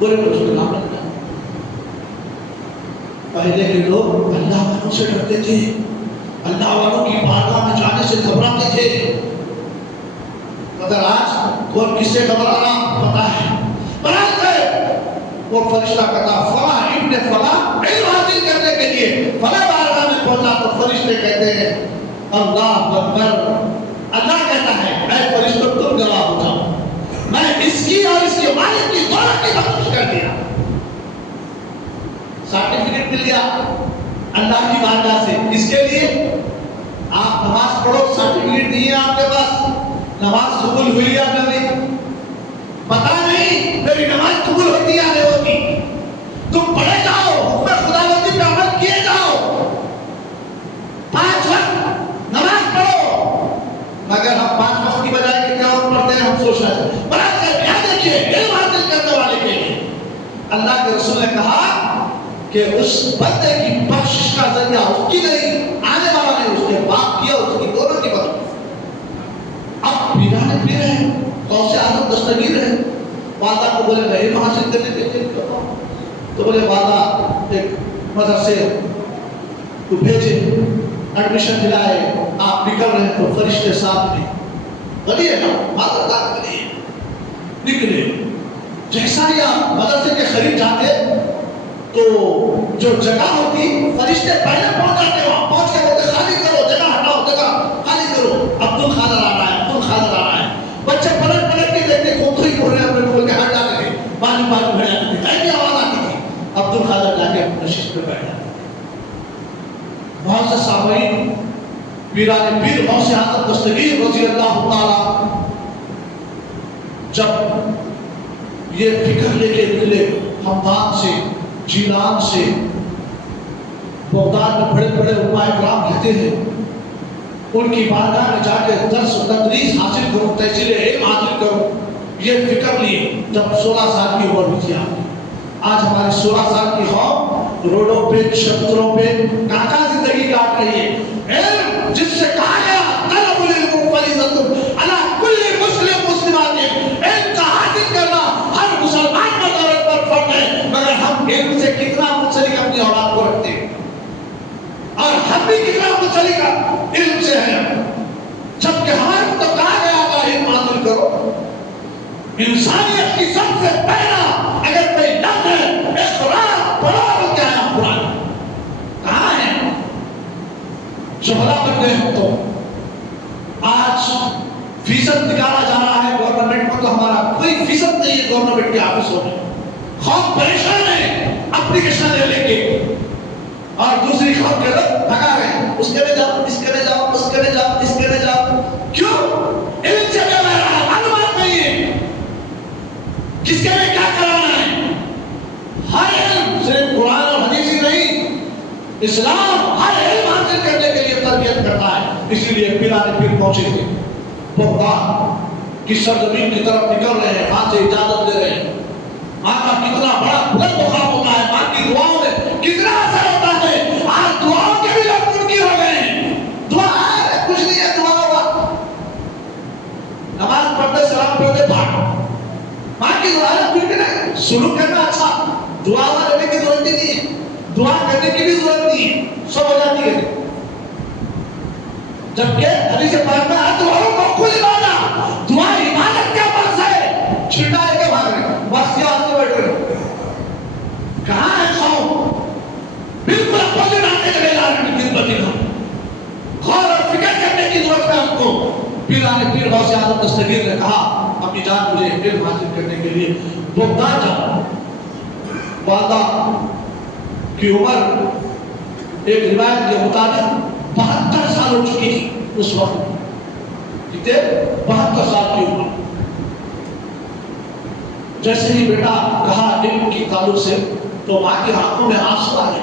بولے تو اس کے نام لگتا ہے۔ پہلے کے لوگ اللہ والوں سے ڈرتے تھے، اللہ والوں کی بارگاہ میں جانے سے گھبراتے تھے، مگر آج کون کس سے گھبرانا پتا ہے؟ وہ فرشتہ کہتا فلاں ابن فلاں علم حاصل کرنے کے لیے فلاں بارگاہ میں پہنچا تو فرشتے کہتے ہیں اللہ اکبر۔ اللہ کہتا ہے اے فرشتوں تم گواہ ہو جاؤ، میں اس کی اور اس کے والد کی دونوں کی بخشش کر دیا، سرٹیفکیٹ مل گیا اللہ کی بارگاہ سے۔ اس کے لیے آپ نماز پڑھو، سرٹیفکیٹ نہیں ہے آپ کے پاس، نماز قبول ہوئی یا نہیں پتا نہیں، میری نماز قبول ہوتی یا نہیں ہوتی، تم پڑھے جاؤ، حکم خداوندی پہ عمل کیے جاؤ، 5 وقت نماز پڑھو، مگر ہم 5 وقت کی بجائے کتنے وقت پڑھتے ہیں ہم سوچ رہے ہیں۔ برات کر یاد رکھیے علم حاصل کرنے والے کے لیے اللہ کے رسول نے کہا کہ اس بندے کی بخشش کا ذریعہ اس کی نہیں، آنے والا نہیں، اس کے باپ کیا اس کی دونوں کی بخشش۔ اب پیرانے پیر ہیں، غوث اعظم دستگیر ہے، والدہ کو بولے میں علم حاصل کرنے کے لیے بتاؤں تو بولے والدہ ایک مدرسے کو بھیجے، ایڈمیشن دلائے، آپ نکل رہے ہیں تو فرشتے ساتھ میں گلی ہے نا مادر کا گلی ہے، نکلے جیسا ہی آپ مدرسے کے قریب جاتے تو جو جگہ ہوتی فرشتے پہلے پہنچ جاتے، وہاں پہنچ کے بولتے خالی کرو، جگہ ہٹاؤ، جگہ خالی کرو، عبد القادر آ رہا ہے، عبد القادر آ رہا ہے، بچے پلٹ بہت سے سامعین پیران پیر غوث اعظم دستگیر رضی اللہ تعالی جب یہ فکر لے کے نکلے ہمدان سے، جیلان سے، بغداد میں بڑے بڑے علماء اکرام رہتے ہیں، ان کی بارگاہ میں جا کے درس و تدریس حاصل کرو، تحصیل علم حاصل کرو، یہ فکر لیے جب 16 سال کی عمر بھی تھی آپ کی۔ آج ہماری 16 سال کی قوم روڈوں پہ، چبوتروں پہ کہاں زندگی کاٹ رہی ہے۔ علم جس سے کہا گیا طلب العلم فریضۃ علی کل مسلم مسلمات، علم کا حاصل کرنا ہر مسلمان کا دور پر فرض ہے، مگر ہم علم سے کتنا منسلک اپنی اولاد کو رکھتے ہیں، اور ہم بھی کتنا منسلک علم سے ہے، جبکہ ہمارے تو کہا گیا تھا علم حاصل کرو۔ انسانیت کی سب سے پہلا اگر کوئی لفظ ہے اقرا پڑھو، کیا ہے قرآن؟ کہاں ہے؟ شہرا بن گئے ہم تو آج فیصد نکالا جا رہا ہے گورنمنٹ کو، تو ہمارا کوئی فیصد نہیں ہے گورنمنٹ کے آفسوں میں۔ قوم پریشان ہے اپلیکیشن لے کے، اور دوسری قوم کے لوگ بھگا رہے ہیں، اس کے لے جاؤ، اس کے لے جاؤ، اس کے لے جاؤ، اس کے لے جاؤ۔ کیوں؟ علم سے کیا لے رہا ہے؟ معلومات نہیں ہے کس کے لئے کیا کرانا ہے۔ ہر علم صرف قرآن اور حدیث ہی نہیں، اسلام ہر علم حاصل کرنے کے لیے تربیت کرتا ہے۔ اسی لیے پیران پیر پہنچے تھے، بغداد کی سرزمین کی طرف نکل رہے ہیں، وہاں سے اجازت لے رہے ہیں۔ ماں کا کتنا بڑا بلند مقام ہوتا ہے، ماں کی دعاؤں میں کتنا اثر ہوتا ہے۔ آج دعاؤں کے بھی لوگ منکر ہو گئے ہیں، دعا ہے کچھ نہیں ہے، دعا ہوگا، نماز پڑھتے سلام پڑھتے پھاڑ، ماں کی دعا ہے کچھ بھی نہیں۔ سلوک کرنا اچھا، دعا کرنے کی ضرورت نہیں ہے، دعا کرنے کی بھی ضرورت نہیں ہے، سب ہو جاتی ہے۔ جبکہ حدیث پاک میں دعاؤں کو کل عبادت، دعا عبادت کا فرض ہے، چھٹا ہے کہ بھاگ رہے بس کے آتے بیٹھ رہے۔ کہاں ہے قوم؟ بالکل اپوزٹ آتے چلے جا رہے ہیں خدمت میں۔ غور اور فکر کرنے کی ضرورت ہے ہم کو۔ پیران پیر غوث اعظم دستگیر نے کہا اپنی جان مجھے علم حاصل کرنے کے لیے بغداد جاؤ۔ والدہ کی عمر ایک روایت کے مطابق 72 سال ہو چکی تھی اس وقت، کتنے 72 سال کی عمر۔ جیسے ہی بیٹا کہا علم کی تعلق سے تو ماں کی آنکھوں میں آنسو آئے،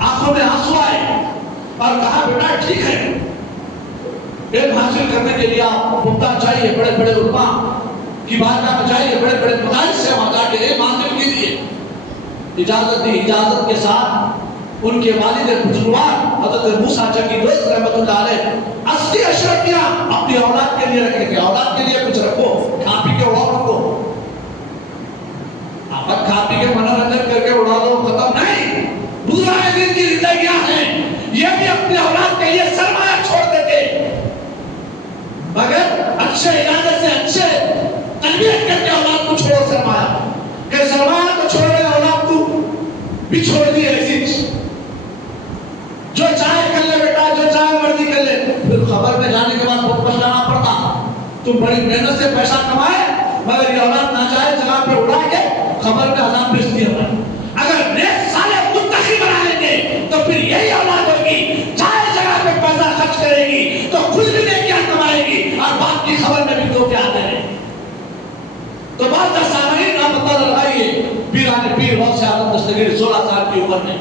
آنکھوں میں آنسو آئے، اور کہا بیٹا ٹھیک ہے، علم حاصل کرنے کے لیے آپ بغداد جائیے، بڑے بڑے علماء کی بارگاہ میں جائیے، بڑے بڑے مدارس سے وہاں جا کے علم حاصل کیجیے۔ اجازت دی، اجازت کے ساتھ ان کے والد بزرگوار حضرت موسیٰ چکی دوست رحمت اللہ علیہ 80 اشرفیاں اپنی اولاد کے لیے رکھے تھے۔ اولاد کے لیے کچھ رکھو، کھا پی کے اڑاؤ رکھو، آپ کھا پی کے منورنجن کر کے اڑا دو، ختم نہیں۔ بزرگان دین کی زندگیاں ہیں، یہ بھی اپنے اولاد کے لیے سرمایہ چھوڑتے تھے، مگر اچھے ارادے سے اچھے تربیت کر کے اولاد کو چھوڑو سرمایہ، کہ سرمایہ کو چھوڑ کے اولاد کو بھی چھوڑ دی ایسی جو چاہے کر لے بیٹا، جو چاہے مرضی کر لے۔ پھر خبر میں جانے کے بعد بہت پچھتانا پڑتا، تم بڑی محنت سے پیسہ کمائے مگر یہ اولاد نہ چاہے جگہ پہ اڑا کے خبر میں عذاب بھیج دیا۔ اگر نیک صالح متقی بنائیں گے تو پھر یہی اولاد ہوگی، چاہے جگہ پہ پیسہ خرچ کرے گی تو خود بھی نیکیاں کمائے گی اور باپ کی خبر میں بھی دو کیا آتے رہے۔ تو بات سامعین آپ پتہ لگائیے، پیران پیر غوث اعظم دستگیر 16 سال کی عمر میں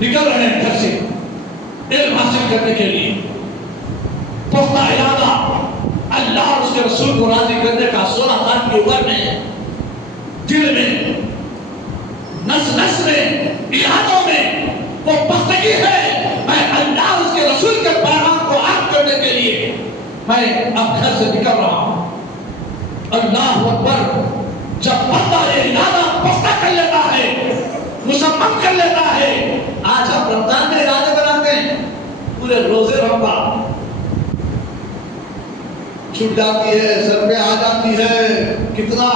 نکل رہے ہیں گھر سے علم حاصل کرنے کے لیے۔ پختہ ارادہ اللہ اور اس کے رسول کو راضی کرنے کا 16 سال کی عمر میں، دل میں نس نس میں ارادوں میں وہ پختگی ہے، میں اللہ اور اس کے رسول کے پیغام کو عام کرنے کے لیے میں اب گھر سے نکل رہا ہوں۔ اللہ اکبر، جب بندہ یہ ارادہ پختہ کر لیتا ہے، مسمم کر لیتا ہے۔ آج ہم رمضان میں ارادے بناتے ہیں، پورے روزے رمضا چھوٹ جاتی ہے، سر پہ آ جاتی ہے، کتنا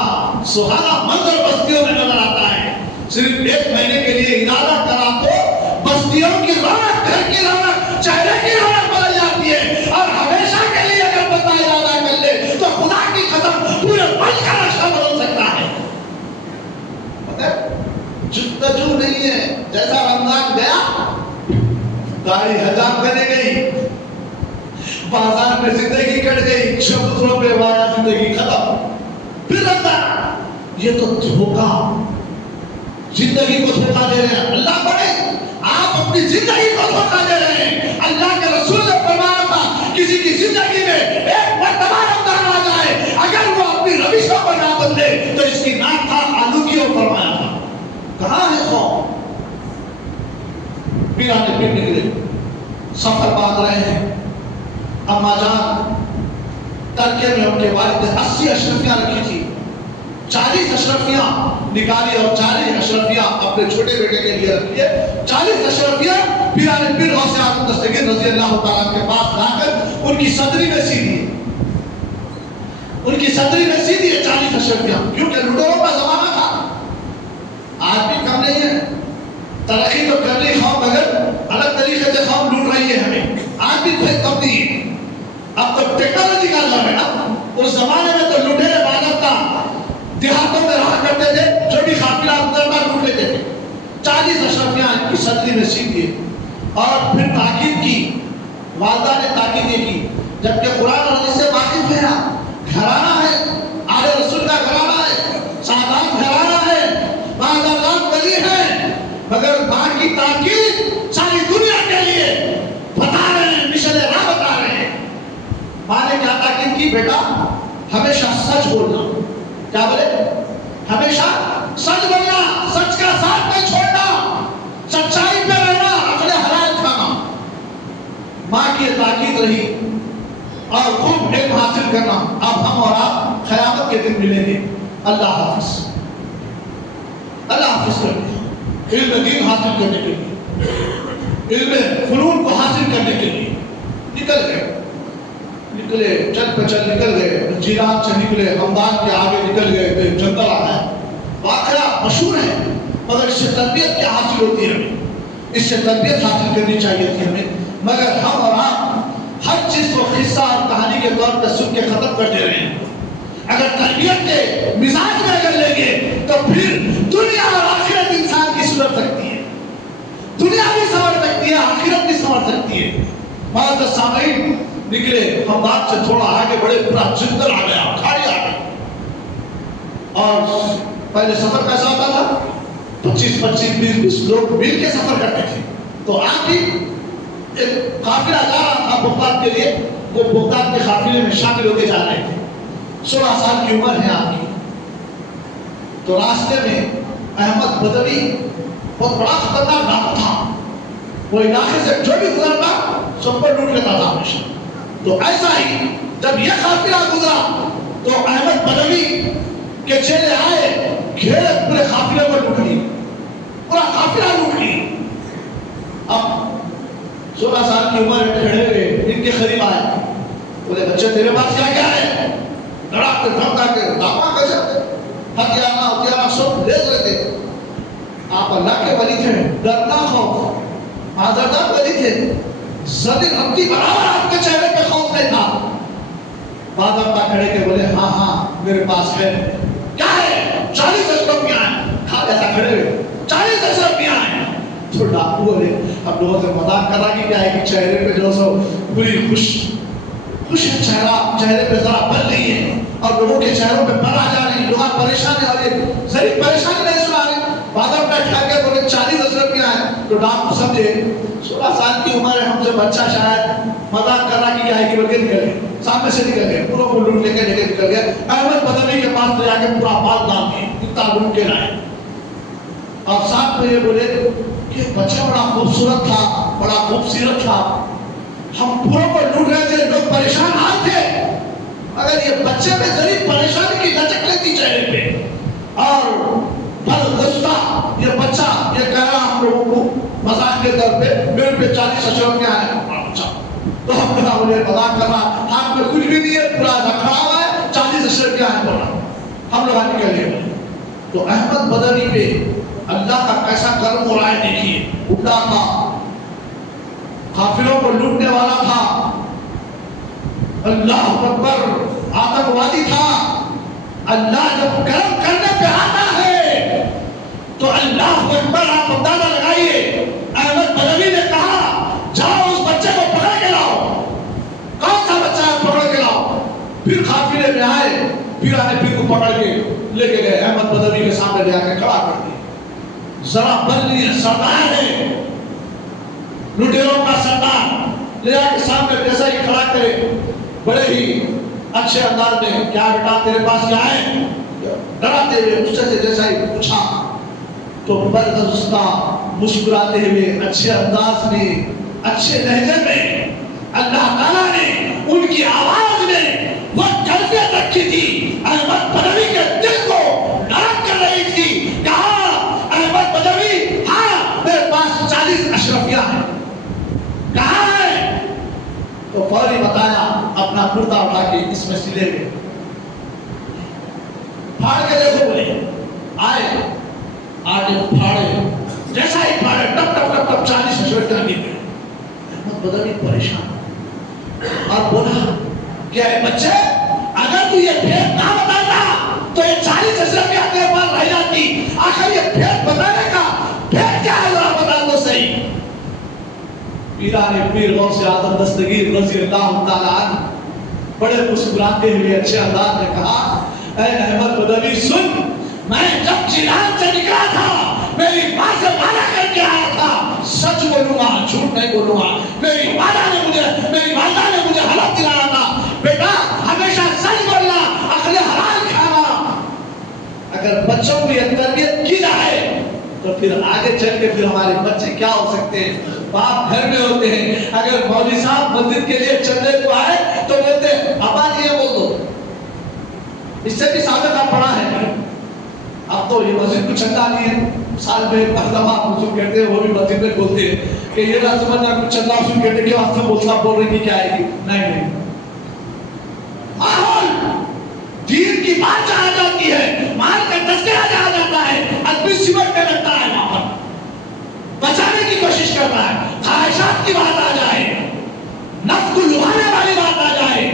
سہانا منظر بستیوں میں نظر آتا ہے۔ صرف 1 مہینے کے لیے ارادہ کرا تو بستیوں کی رونق، گھر کی رونق، چہرے کی رونق بدل جاتی ہے، اور ہمیشہ کے لیے اگر بندہ ارادہ کر لے تو خدا کی قسم پورے ملک کا نقشہ بدل سکتا ہے۔ جستجو نہیں ہے، جیسا رمضان گیا داڑھی حجاب کرے گئی، بازار میں زندگی کٹ گئی، چبوتروں پہ وایا زندگی ختم. پھر اللہ یہ تو دھوکہ، زندگی کو دھوکہ دے رہے ہیں. اللہ پڑھے آپ اپنی زندگی کو دھوکہ دے رہے ہیں. اللہ کے رسول نے فرمایا تھا کسی کی زندگی میں ایک مرتبہ رمضان آ جائے اگر وہ اپنی روشوں کو نہ بدلے تو اس کی ناک تھا آلودگی ہو. فرمایا تھا کہاں ہے قوم؟ پیرانے پھر نکلے، سفر باندھ رہے ہیں. اما جان ترکے میں ان کے والد نے 80 اشرفیاں رکھی تھی، 40 اشرفیاں نکالی اور 40 اشرفیاں اپنے چھوٹے بیٹے کے لیے رکھی ہے. 40 اشرفیاں پیرانے پھر غوث اعظم دستگیر رضی اللہ تعالیٰ کے پاس لا کر ان کی صدری میں سی دی، ان کی صدری میں سی دی 40 اشرفیاں، کیونکہ لوٹوروں کا زمانہ تھا. آج بھی کم نہیں ہے، ترقی تو کر لی قوم مگر الگ طریقے سے قوم لوٹ رہی ہے ہمیں. آج بھی کوئی کم نہیں ہے. اب تو ٹیکنالوجی کا دور ہے نا. اس زمانے میں تو لٹیرے عبادت کا دیہاتوں میں رہا کرتے تھے، جو بھی قافلہ گزرتا لوٹ لیتے تھے. 40 اشرفیاں ان کی صدری میں سی دیے اور پھر تاکید کی. والدہ نے تاکید یہ کی جبکہ قرآن اور حدیث سے واقف ہے، گھرانہ ہے، آل رسول کا گھرانہ ہے، سادات گھرانہ ہے، معذرات ولی ہے، مگر ماں کی تاکید ساری دنیا کے لیے بتا رہے ہیں، مشن راہ بتا رہے ہیں. ماں نے کیا تاکید کی؟ بیٹا ہمیشہ سچ بولنا. کیا بولے؟ ہمیشہ سچ بولنا، سچ کا ساتھ نہیں چھوڑنا، سچائی پہ رہنا، اپنے حلال کھانا. ماں کی تاکید رہی اور خوب علم حاصل کرنا. اب ہم اور آپ قیامت کے دن ملیں گے. اللہ حافظ، اللہ حافظ کرنے علم دین حاصل کرنے کے لیے، علم فنون کو حاصل کرنے کے لیے نکل گئے. نکلے چل پہ چل نکل گئے، جیران سے نکلے، ہمدان کے آگے نکل گئے، پھر جنگل آیا. واقعہ مشہور ہے مگر اس سے تربیت کیا حاصل ہوتی ہے ہمیں؟ اس سے تربیت حاصل کرنی چاہیے تھی ہمیں، مگر ہم اور آپ ہر چیز کو قصہ اور کہانی کے طور پر سن کے ختم کر دے رہے ہیں. اگر تربیت کے مزاج میں اگر لیں گے تو پھر دنیا اور آخرت انسان کی سدھر سکتی ہے. دنیا بھی سنور سکتی ہے، آخرت بھی سنور سکتی ہے. معزز سامعین نکلے، ہم بات سے تھوڑا آگے بڑے، پورا جنگل آ گیا، کھاڑی آ گئی. اور پہلے سفر کیسا ہوتا تھا؟ 25 20 لوگ مل کے سفر کرتے تھے. تو آج بھی ایک قافلہ جا رہا تھا بغداد کے لیے، وہ بغداد کے قافلے میں شامل ہوتے جا رہے تھے. 16 سال کی عمر ہے آپ کی. تو راستے میں احمد بدوی بہت بڑا خطرناک ڈاکو تھا. وہ علاقے سے جو بھی گزرتا سب پر لوٹ لیتا تھا ہمیشہ. تو ایسا ہی جب یہ قافلہ گزرا تو احمد بدوی کے چیلے آئے، گھیرے پورے قافلے کو لوٹ لی، پورا قافلہ لوٹ لی. اب 16 سال کی عمر میں کھڑے ہوئے ان کے قریب آئے، بولے بچے تیرے پاس کیا کیا ہے؟ لڑا کے دھمکا کے داما کیسے ہتھیار سب لے لیتے. آپ اللہ کے ولی تھے، ڈرنا خوف، معذردار ولی تھے، زمین ربتی برابر آپ کے چہرے پہ خوف نہیں تھا. بعد آپ کھڑے کے بولے ہاں ہاں میرے پاس ہے. کیا ہے؟ 40 اشرفیاں ہیں. کھا جیسا کھڑے ہوئے 40 اشرفیاں ہیں. تو ڈاکو بولے اب لوگوں سے مذاق کرا کہ کیا ہے کہ چہرے پہ جو سو پوری خوش چہرہ، چہرے پہ ذرا بل نہیں ہے اور لوگوں کے چہروں پہ بل آ جا رہی، لوگ پریشان ہے اور یہ ذریع پریشانی نہیں سنا رہے. بعد میں اٹھا کے بولے 40 اشرفیاں ہیں. تو ڈاکو سمجھے 16 سال کی عمر ہے، ہم سے بچہ شاید مذاق کر رہا کہ کیا ہے کہ بلکہ نکل گئے، سامنے سے نکل گئے، پوروں کو لوٹ لے کے نکل گئے. احمد بدوی کے پاس تو جا کے پورا بات ڈال دی، اتنا لوٹ کے لائے. اور ساتھ میں یہ بولے کہ بچہ بڑا خوبصورت تھا، بڑا خوبصورت تھا، ہم پوروں کو لوٹ رہے تھے، لوگ پریشان حال تھے، اگر یہ بچے میں ذریع پریشانی کی لچک لیتی چہرے پہ اور بل غصہ یہ بچہ یہ کہہ رہا ہم لوگوں کو مذاق کے طور پہ میرے پہ 40 اشرفیاں ہیں. اچھا تو ہم کہا بولے مذاق کر رہا، ہاتھ میں کچھ بھی نہیں ہے، پورا رکھا ہوا ہے، 40 اشرفیاں ہیں بول رہا. ہم لوگ نکل گئے. تو احمد بدوی پہ اللہ کا کیسا کرم ہو رہا ہے دیکھیے. بڈھا تھا، قافلوں کو لوٹنے والا تھا، اللہ اکبر، آتنکوادی تھا. اللہ جب کرم کرنے پہ آتا ہے تو اللہ اکبر. آپ اندازہ لگائیے، احمد بدوی نے کہا پیرانے پیر کو پکڑ کے لے کے گئے، احمد بدوی کے سامنے لے آ کے کھڑا کر دیا. ذرا بنلی ہے، سردار ہے، لٹیروں کا سردار، لے آ کے سامنے جیسا ہی کھڑا کرے، بڑے ہی اچھے انداز میں، کیا بیٹا تیرے پاس کیا ہے؟ ڈراتے ہوئے اس سے جیسا ہی پوچھا تو برگزشتہ مسکراتے ہوئے اچھے انداز میں، اچھے لہجے میں اللہ تعالیٰ نے ان کی آواز میں وہ کیفیت رکھی تھی احمد بدوی کے دل کو نرم کر رہی تھی. کہا احمد بدوی ہاں میرے پاس 40 اشرفیہ ہیں. کہاں ہے؟ تو فوری بتایا، اپنا کرتا اٹھا کے اس میں سلے گئے، پھاڑ کے دیکھو بولے. آئے آگے پھاڑے، جیسا ہی پھاڑے ٹپ ٹپ ٹپ ٹپ 40 اشرفیہ گر گئے. احمد بدوی پریشان اور بولا کہ اے بچے، اگر تو یہ بھید نہ بتاتا تو یہ 40 اشرفیہ تیرے پاس رہ جاتی. آخر یہ بھید بتانے کا بھید کیا ہے ذرا بتا تو صحیح. پیران پیر غوث اعظم دستگیر رضی اللہ تعالیٰ عنہ بڑے مسکراتے ہوئے اچھے انداز میں کہا، اے احمد بدوی سن، میں جب جیلان سے نکلا تھا میری ماں سے وعدہ کر کے آیا تھا، سچ بولوں گا جھوٹ نہیں بولوں گا. میری والدہ نے مجھے حلف دلایا تھا، بیٹا ہمیشہ سچ بولنا، اکل حلال کھانا. اگر بچوں کو یہ تربیت کی جائے تو پھر آگے چل کے پھر ہمارے بچے کیا ہو سکتے ہیں. باپ گھر میں ہوتے ہیں، اگر مولوی صاحب مسجد کے لیے چندے کو آئے تو بولتے ہیں ابا جی یہ بول دو. اس سے بھی سابقہ پڑا ہے. اب تو یہ مسجد کو چندہ نہیں ہے، سال میں ایک دفعہ آپ کہتے ہیں، وہ بھی مسجد میں بولتے ہیں کہ یہ نہ سمجھنا کچھ چندہ اصول کہتے کہ واسطے بولتا بول رہی کہ کیا آئے گی. نہیں ماحول دین کی بات جہاں جاتی ہے، مال کا تذکرہ جہاں جاتا ہے، ادبی سمٹ میں لگتا ہے، وہاں پر بچانے کی کوشش کرتا ہے. خواہشات کی بات آ جائے، نفس کو لبھانے والی بات آ جائے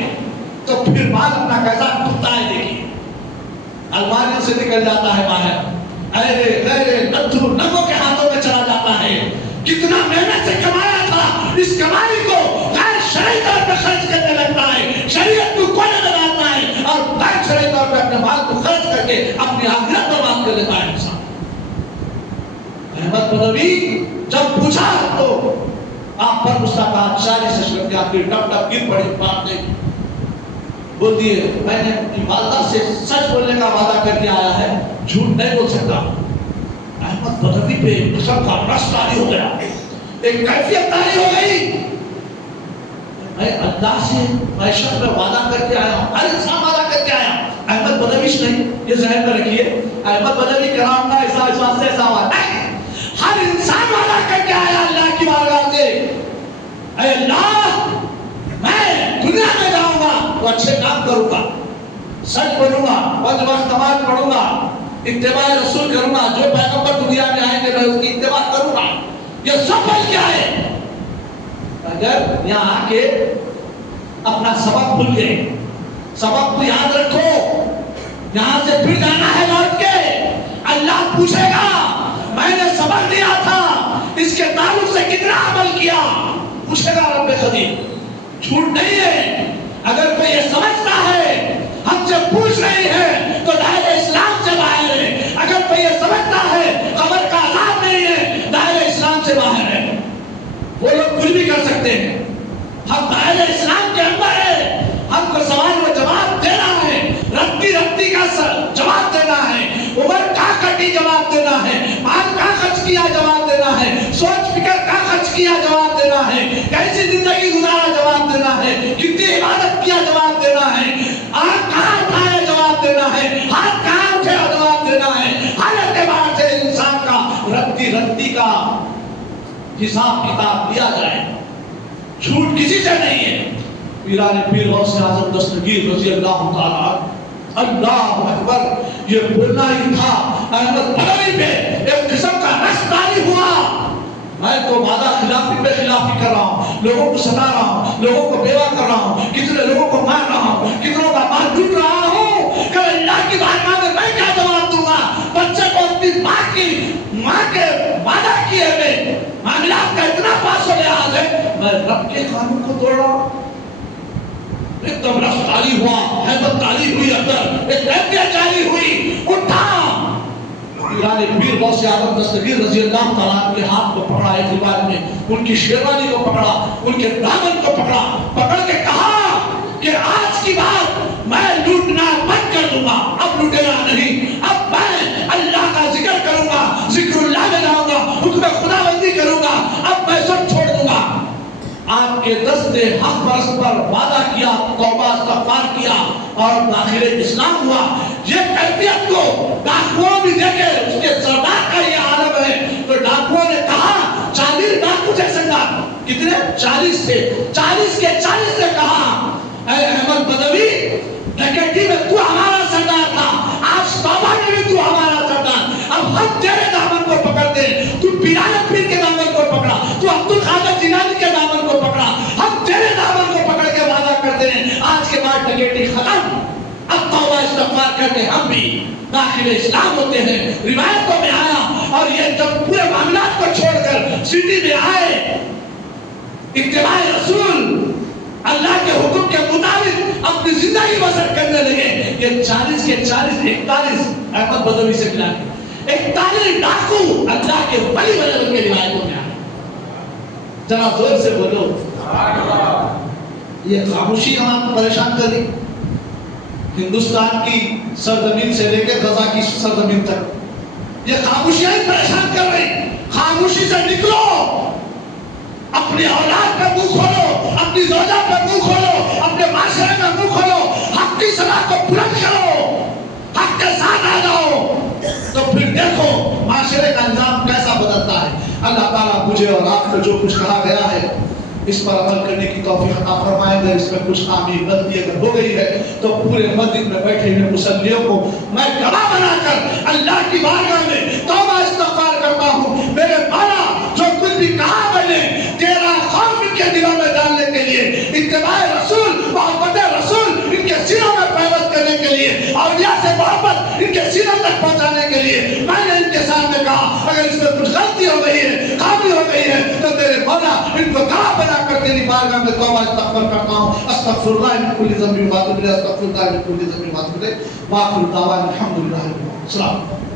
تو پھر مال اپنا کیسا کھلتا ہے. دیکھیے الماری سے نکل جاتا ہے باہر، ایرے نتھو نگوں کے ہاتھوں میں چلا جاتا ہے. کتنا محنت سے کمایا تھا، اس کمائی کو غیر شرعی طور پہ خرچ کرنے لگتا ہے، شریعت کو کونے لگاتا ہے اور غیر شرعی طور پہ اپنے مال کو خرچ کر کے اپنی آخرت برباد کر لیتا ہے انسان. احمد بدوی جب پوچھا تو آپ پر مستقبل 40 اشرفیہ پھر ٹپ ٹپ گر پڑے. باپ نے بول دیے میں نے اپنی والدہ سے سچ بولنے کا وعدہ کر کے آیا ہے، جھوٹ نہیں بول سکتا. احمد بدوی پہ قسم کا رس طاری ہو گیا، ایک کیفیت طاری ہو گئی. میں اللہ سے میں شخص میں وعدہ کر کے آیا ہوں، ہر انسان وعدہ کر کے آیا. احمد بدوی نہیں، یہ ذہن میں رکھیے، احمد بدوی کرام کا ایسا احساس سے ایسا وعدہ نہیں، ہر انسان وعدہ کر کے آیا اللہ کی بارگاہ سے، اے اللہ میں دنیا میں جاؤں گا تو اچھے کام کروں گا، سچ بولوں گا، پنج وقت نماز پڑھوں گا، اتباع رسول کروں گا، جو پیغمبر دنیا میں آئیں گے میں اس کی اتباع کروں گا. یہ سب بل کیا ہے؟ اگر یہاں آ کے اپنا سبق بھول گئے، سبق کو یاد رکھو، یہاں سے پھر جانا ہے لوٹ کے، اللہ پوچھے گا میں نے سبق دیا تھا، اس کے تعلق سے کتنا عمل کیا، پوچھے گا رب قدیر. جھوٹ نہیں ہے. اگر کوئی یہ سمجھتا ہے ہم سے پوچھ رہی ہے تو دائرہ اسلام سے باہر ہے. اگر کوئی یہ سمجھتا ہے قبر کا عذاب نہیں ہے، دائرہ اسلام سے باہر ہے. وہ لوگ کچھ بھی کر سکتے ہیں، ہم دائرہ اسلام کے اندر ہے. ہم کو سوال و جواب دینا ہے، رتی کا جواب دینا ہے، عمر کا کٹی جواب دینا ہے، مال کا خرچ کیا جواب دینا ہے، سوچ فکر کا خرچ کیا جواب دینا ہے، کیسی زندگی گزارا جواب دینا ہے، کتنی عبادت کیا جواب دینا ہے، آنکھ کہاں اٹھایا جواب دینا ہے، ہاتھ کہاں اٹھایا جواب دینا ہے. ہر اعتبار سے انسان کا رتی کا حساب کتاب لیا جائے. جھوٹ کسی سے نہیں ہے. پیران پیر غوث اعظم دستگیر رضی اللہ تعالیٰ اللہ اکبر یہ بولنا ہی تھا. احمد بدوی پہ ایک قسم کا رس طاری ہوا. میں تو وعدہ خلافی پہ خلافی کر رہا ہوں، لوگوں کو ستا رہا ہوں، لوگوں کو بیوہ کر رہا ہوں، کتنے لوگوں کو مار رہا ہوں، کتنوں کا مال لوٹ رہا ہوں. کہ اللہ کی بارگاہ میں میں کیا جواب دوں گا؟ بچے کو اپنی ماں کے وعدہ کیے ہوئے معاملات کا اتنا پاس و لحاظ ہے، میں رب کے قانون کو توڑ رہا ہوں. ایک دم رفت تاری ہوا، حیبت تاری ہوئی، اندر ایک کیفیت جاری ہوئی، اٹھا پیران پیر غوث اعظم دستگیر رضی اللہ تعالیٰ عنہ کے ہاتھ کو پکڑا، ایک روایت میں ان کی شیروانی کو پکڑا، ان کے دامن کو پکڑا، پکڑ کے کہا کہ آج کی بات میں لوٹنا بند کر دوں گا، اب لوٹنا نہیں، اب میں اللہ کا ذکر کروں گا، ذکر اللہ میں لاؤں گا، حکم خدا بندی کروں گا، اب میں سب چھوڑ دوں گا۔ آپ کے دست حق پرست پر وعدہ کیا، توبہ استغفار کیا اور داخل اسلام ہوا۔ یہ کیفیت کو ڈاکوؤں بھی دیکھے، اس کے سردار کا یہ عالم ہے، تو ڈاکوؤں نے کہا 40 ڈاکو تھے سردار، کتنے؟ 40 تھے، 40 کے 40 نے کہا اے احمد بدوی، ڈکیتی میں تو ہمارا سردار تھا، آج توبہ میں بھی تو ہمارا سردار، اب ہم تیرے دامن کو پکڑتے ہیں، تو پیران پیر کے دامن کو پکڑا، تو عبد القادر جیلانی کے دامن کو پکڑا، ہم تیرے دامن کو پکڑ کے وعدہ کرتے ہیں آج کے بعد ڈکیتی ختم، اب توبہ استغفار کر کے ہم بھی داخل اسلام ہوتے ہیں۔ روایتوں میں آیا اور یہ جب پورے معاملات کو چھوڑ کر سٹی میں آئے، اتباع رسول اللہ کے حکم کے مطابق اپنی زندگی بسر کرنے لگے۔ یہ 40 کے 40 41 احمد بدوی سے ملا کے 41 ڈاکو اللہ کے ولی بن کے روایتوں میں آئے۔ ذرا زور سے بولو یہ خاموشی ہمیں پریشان کر رہی، ہندوستان کی سرزمین سے لے کے غزہ کی سرزمین تک یہ خاموشیاں پریشان کر رہی۔ خاموشی سے نکلو، اپنی اولاد پر منہ کھولو، اپنی زوجہ پر منہ کھولو، اپنے معاشرے میں منہ کھولو، حق کی صدا کو بلند کرو، حق کے ساتھ آ جاؤ، تو پھر دیکھو معاشرے کا نظام کیسا بدلتا ہے۔ اللہ تعالیٰ مجھے اور آپ کو جو کچھ کہا گیا ہے اس پر عمل کرنے کی توفیق عطا فرمائے۔ اگر اس میں کچھ خامی غلطی اگر ہو گئی ہے تو پورے مسجد میں بیٹھے ہوئے مصلیوں کو میں گواہ بنا کر اللہ کی بارگاہ میں توبہ استغفار کرتا ہوں۔ میرے مولا جو کچھ بھی کہا میں نے تیرا خوف ان کے دلوں میں ڈالنے کے لیے، اتباع رسول، محبت رسول ان کے سینوں میں پیوست کرنے کے لیے، اولیاء سے محبت ان کے سینوں تک پہنچانے کے لیے میں نے ان کے سامنے کہا اگر اس میں کچھ غلطی ہو گئی ہے، خامی ہو گئی ہے تو میرے مولا ان کو گواہ بنا کر تیری بارگاہ میں توبہ استغفار کرتا ہوں۔ استغفر اللہ من کل ذنب و اتوب الیہ، استغفر اللہ من کل ذنب و اتوب الیہ، واخر دعوانا الحمدللہ رب العالمین۔ السلام علیکم۔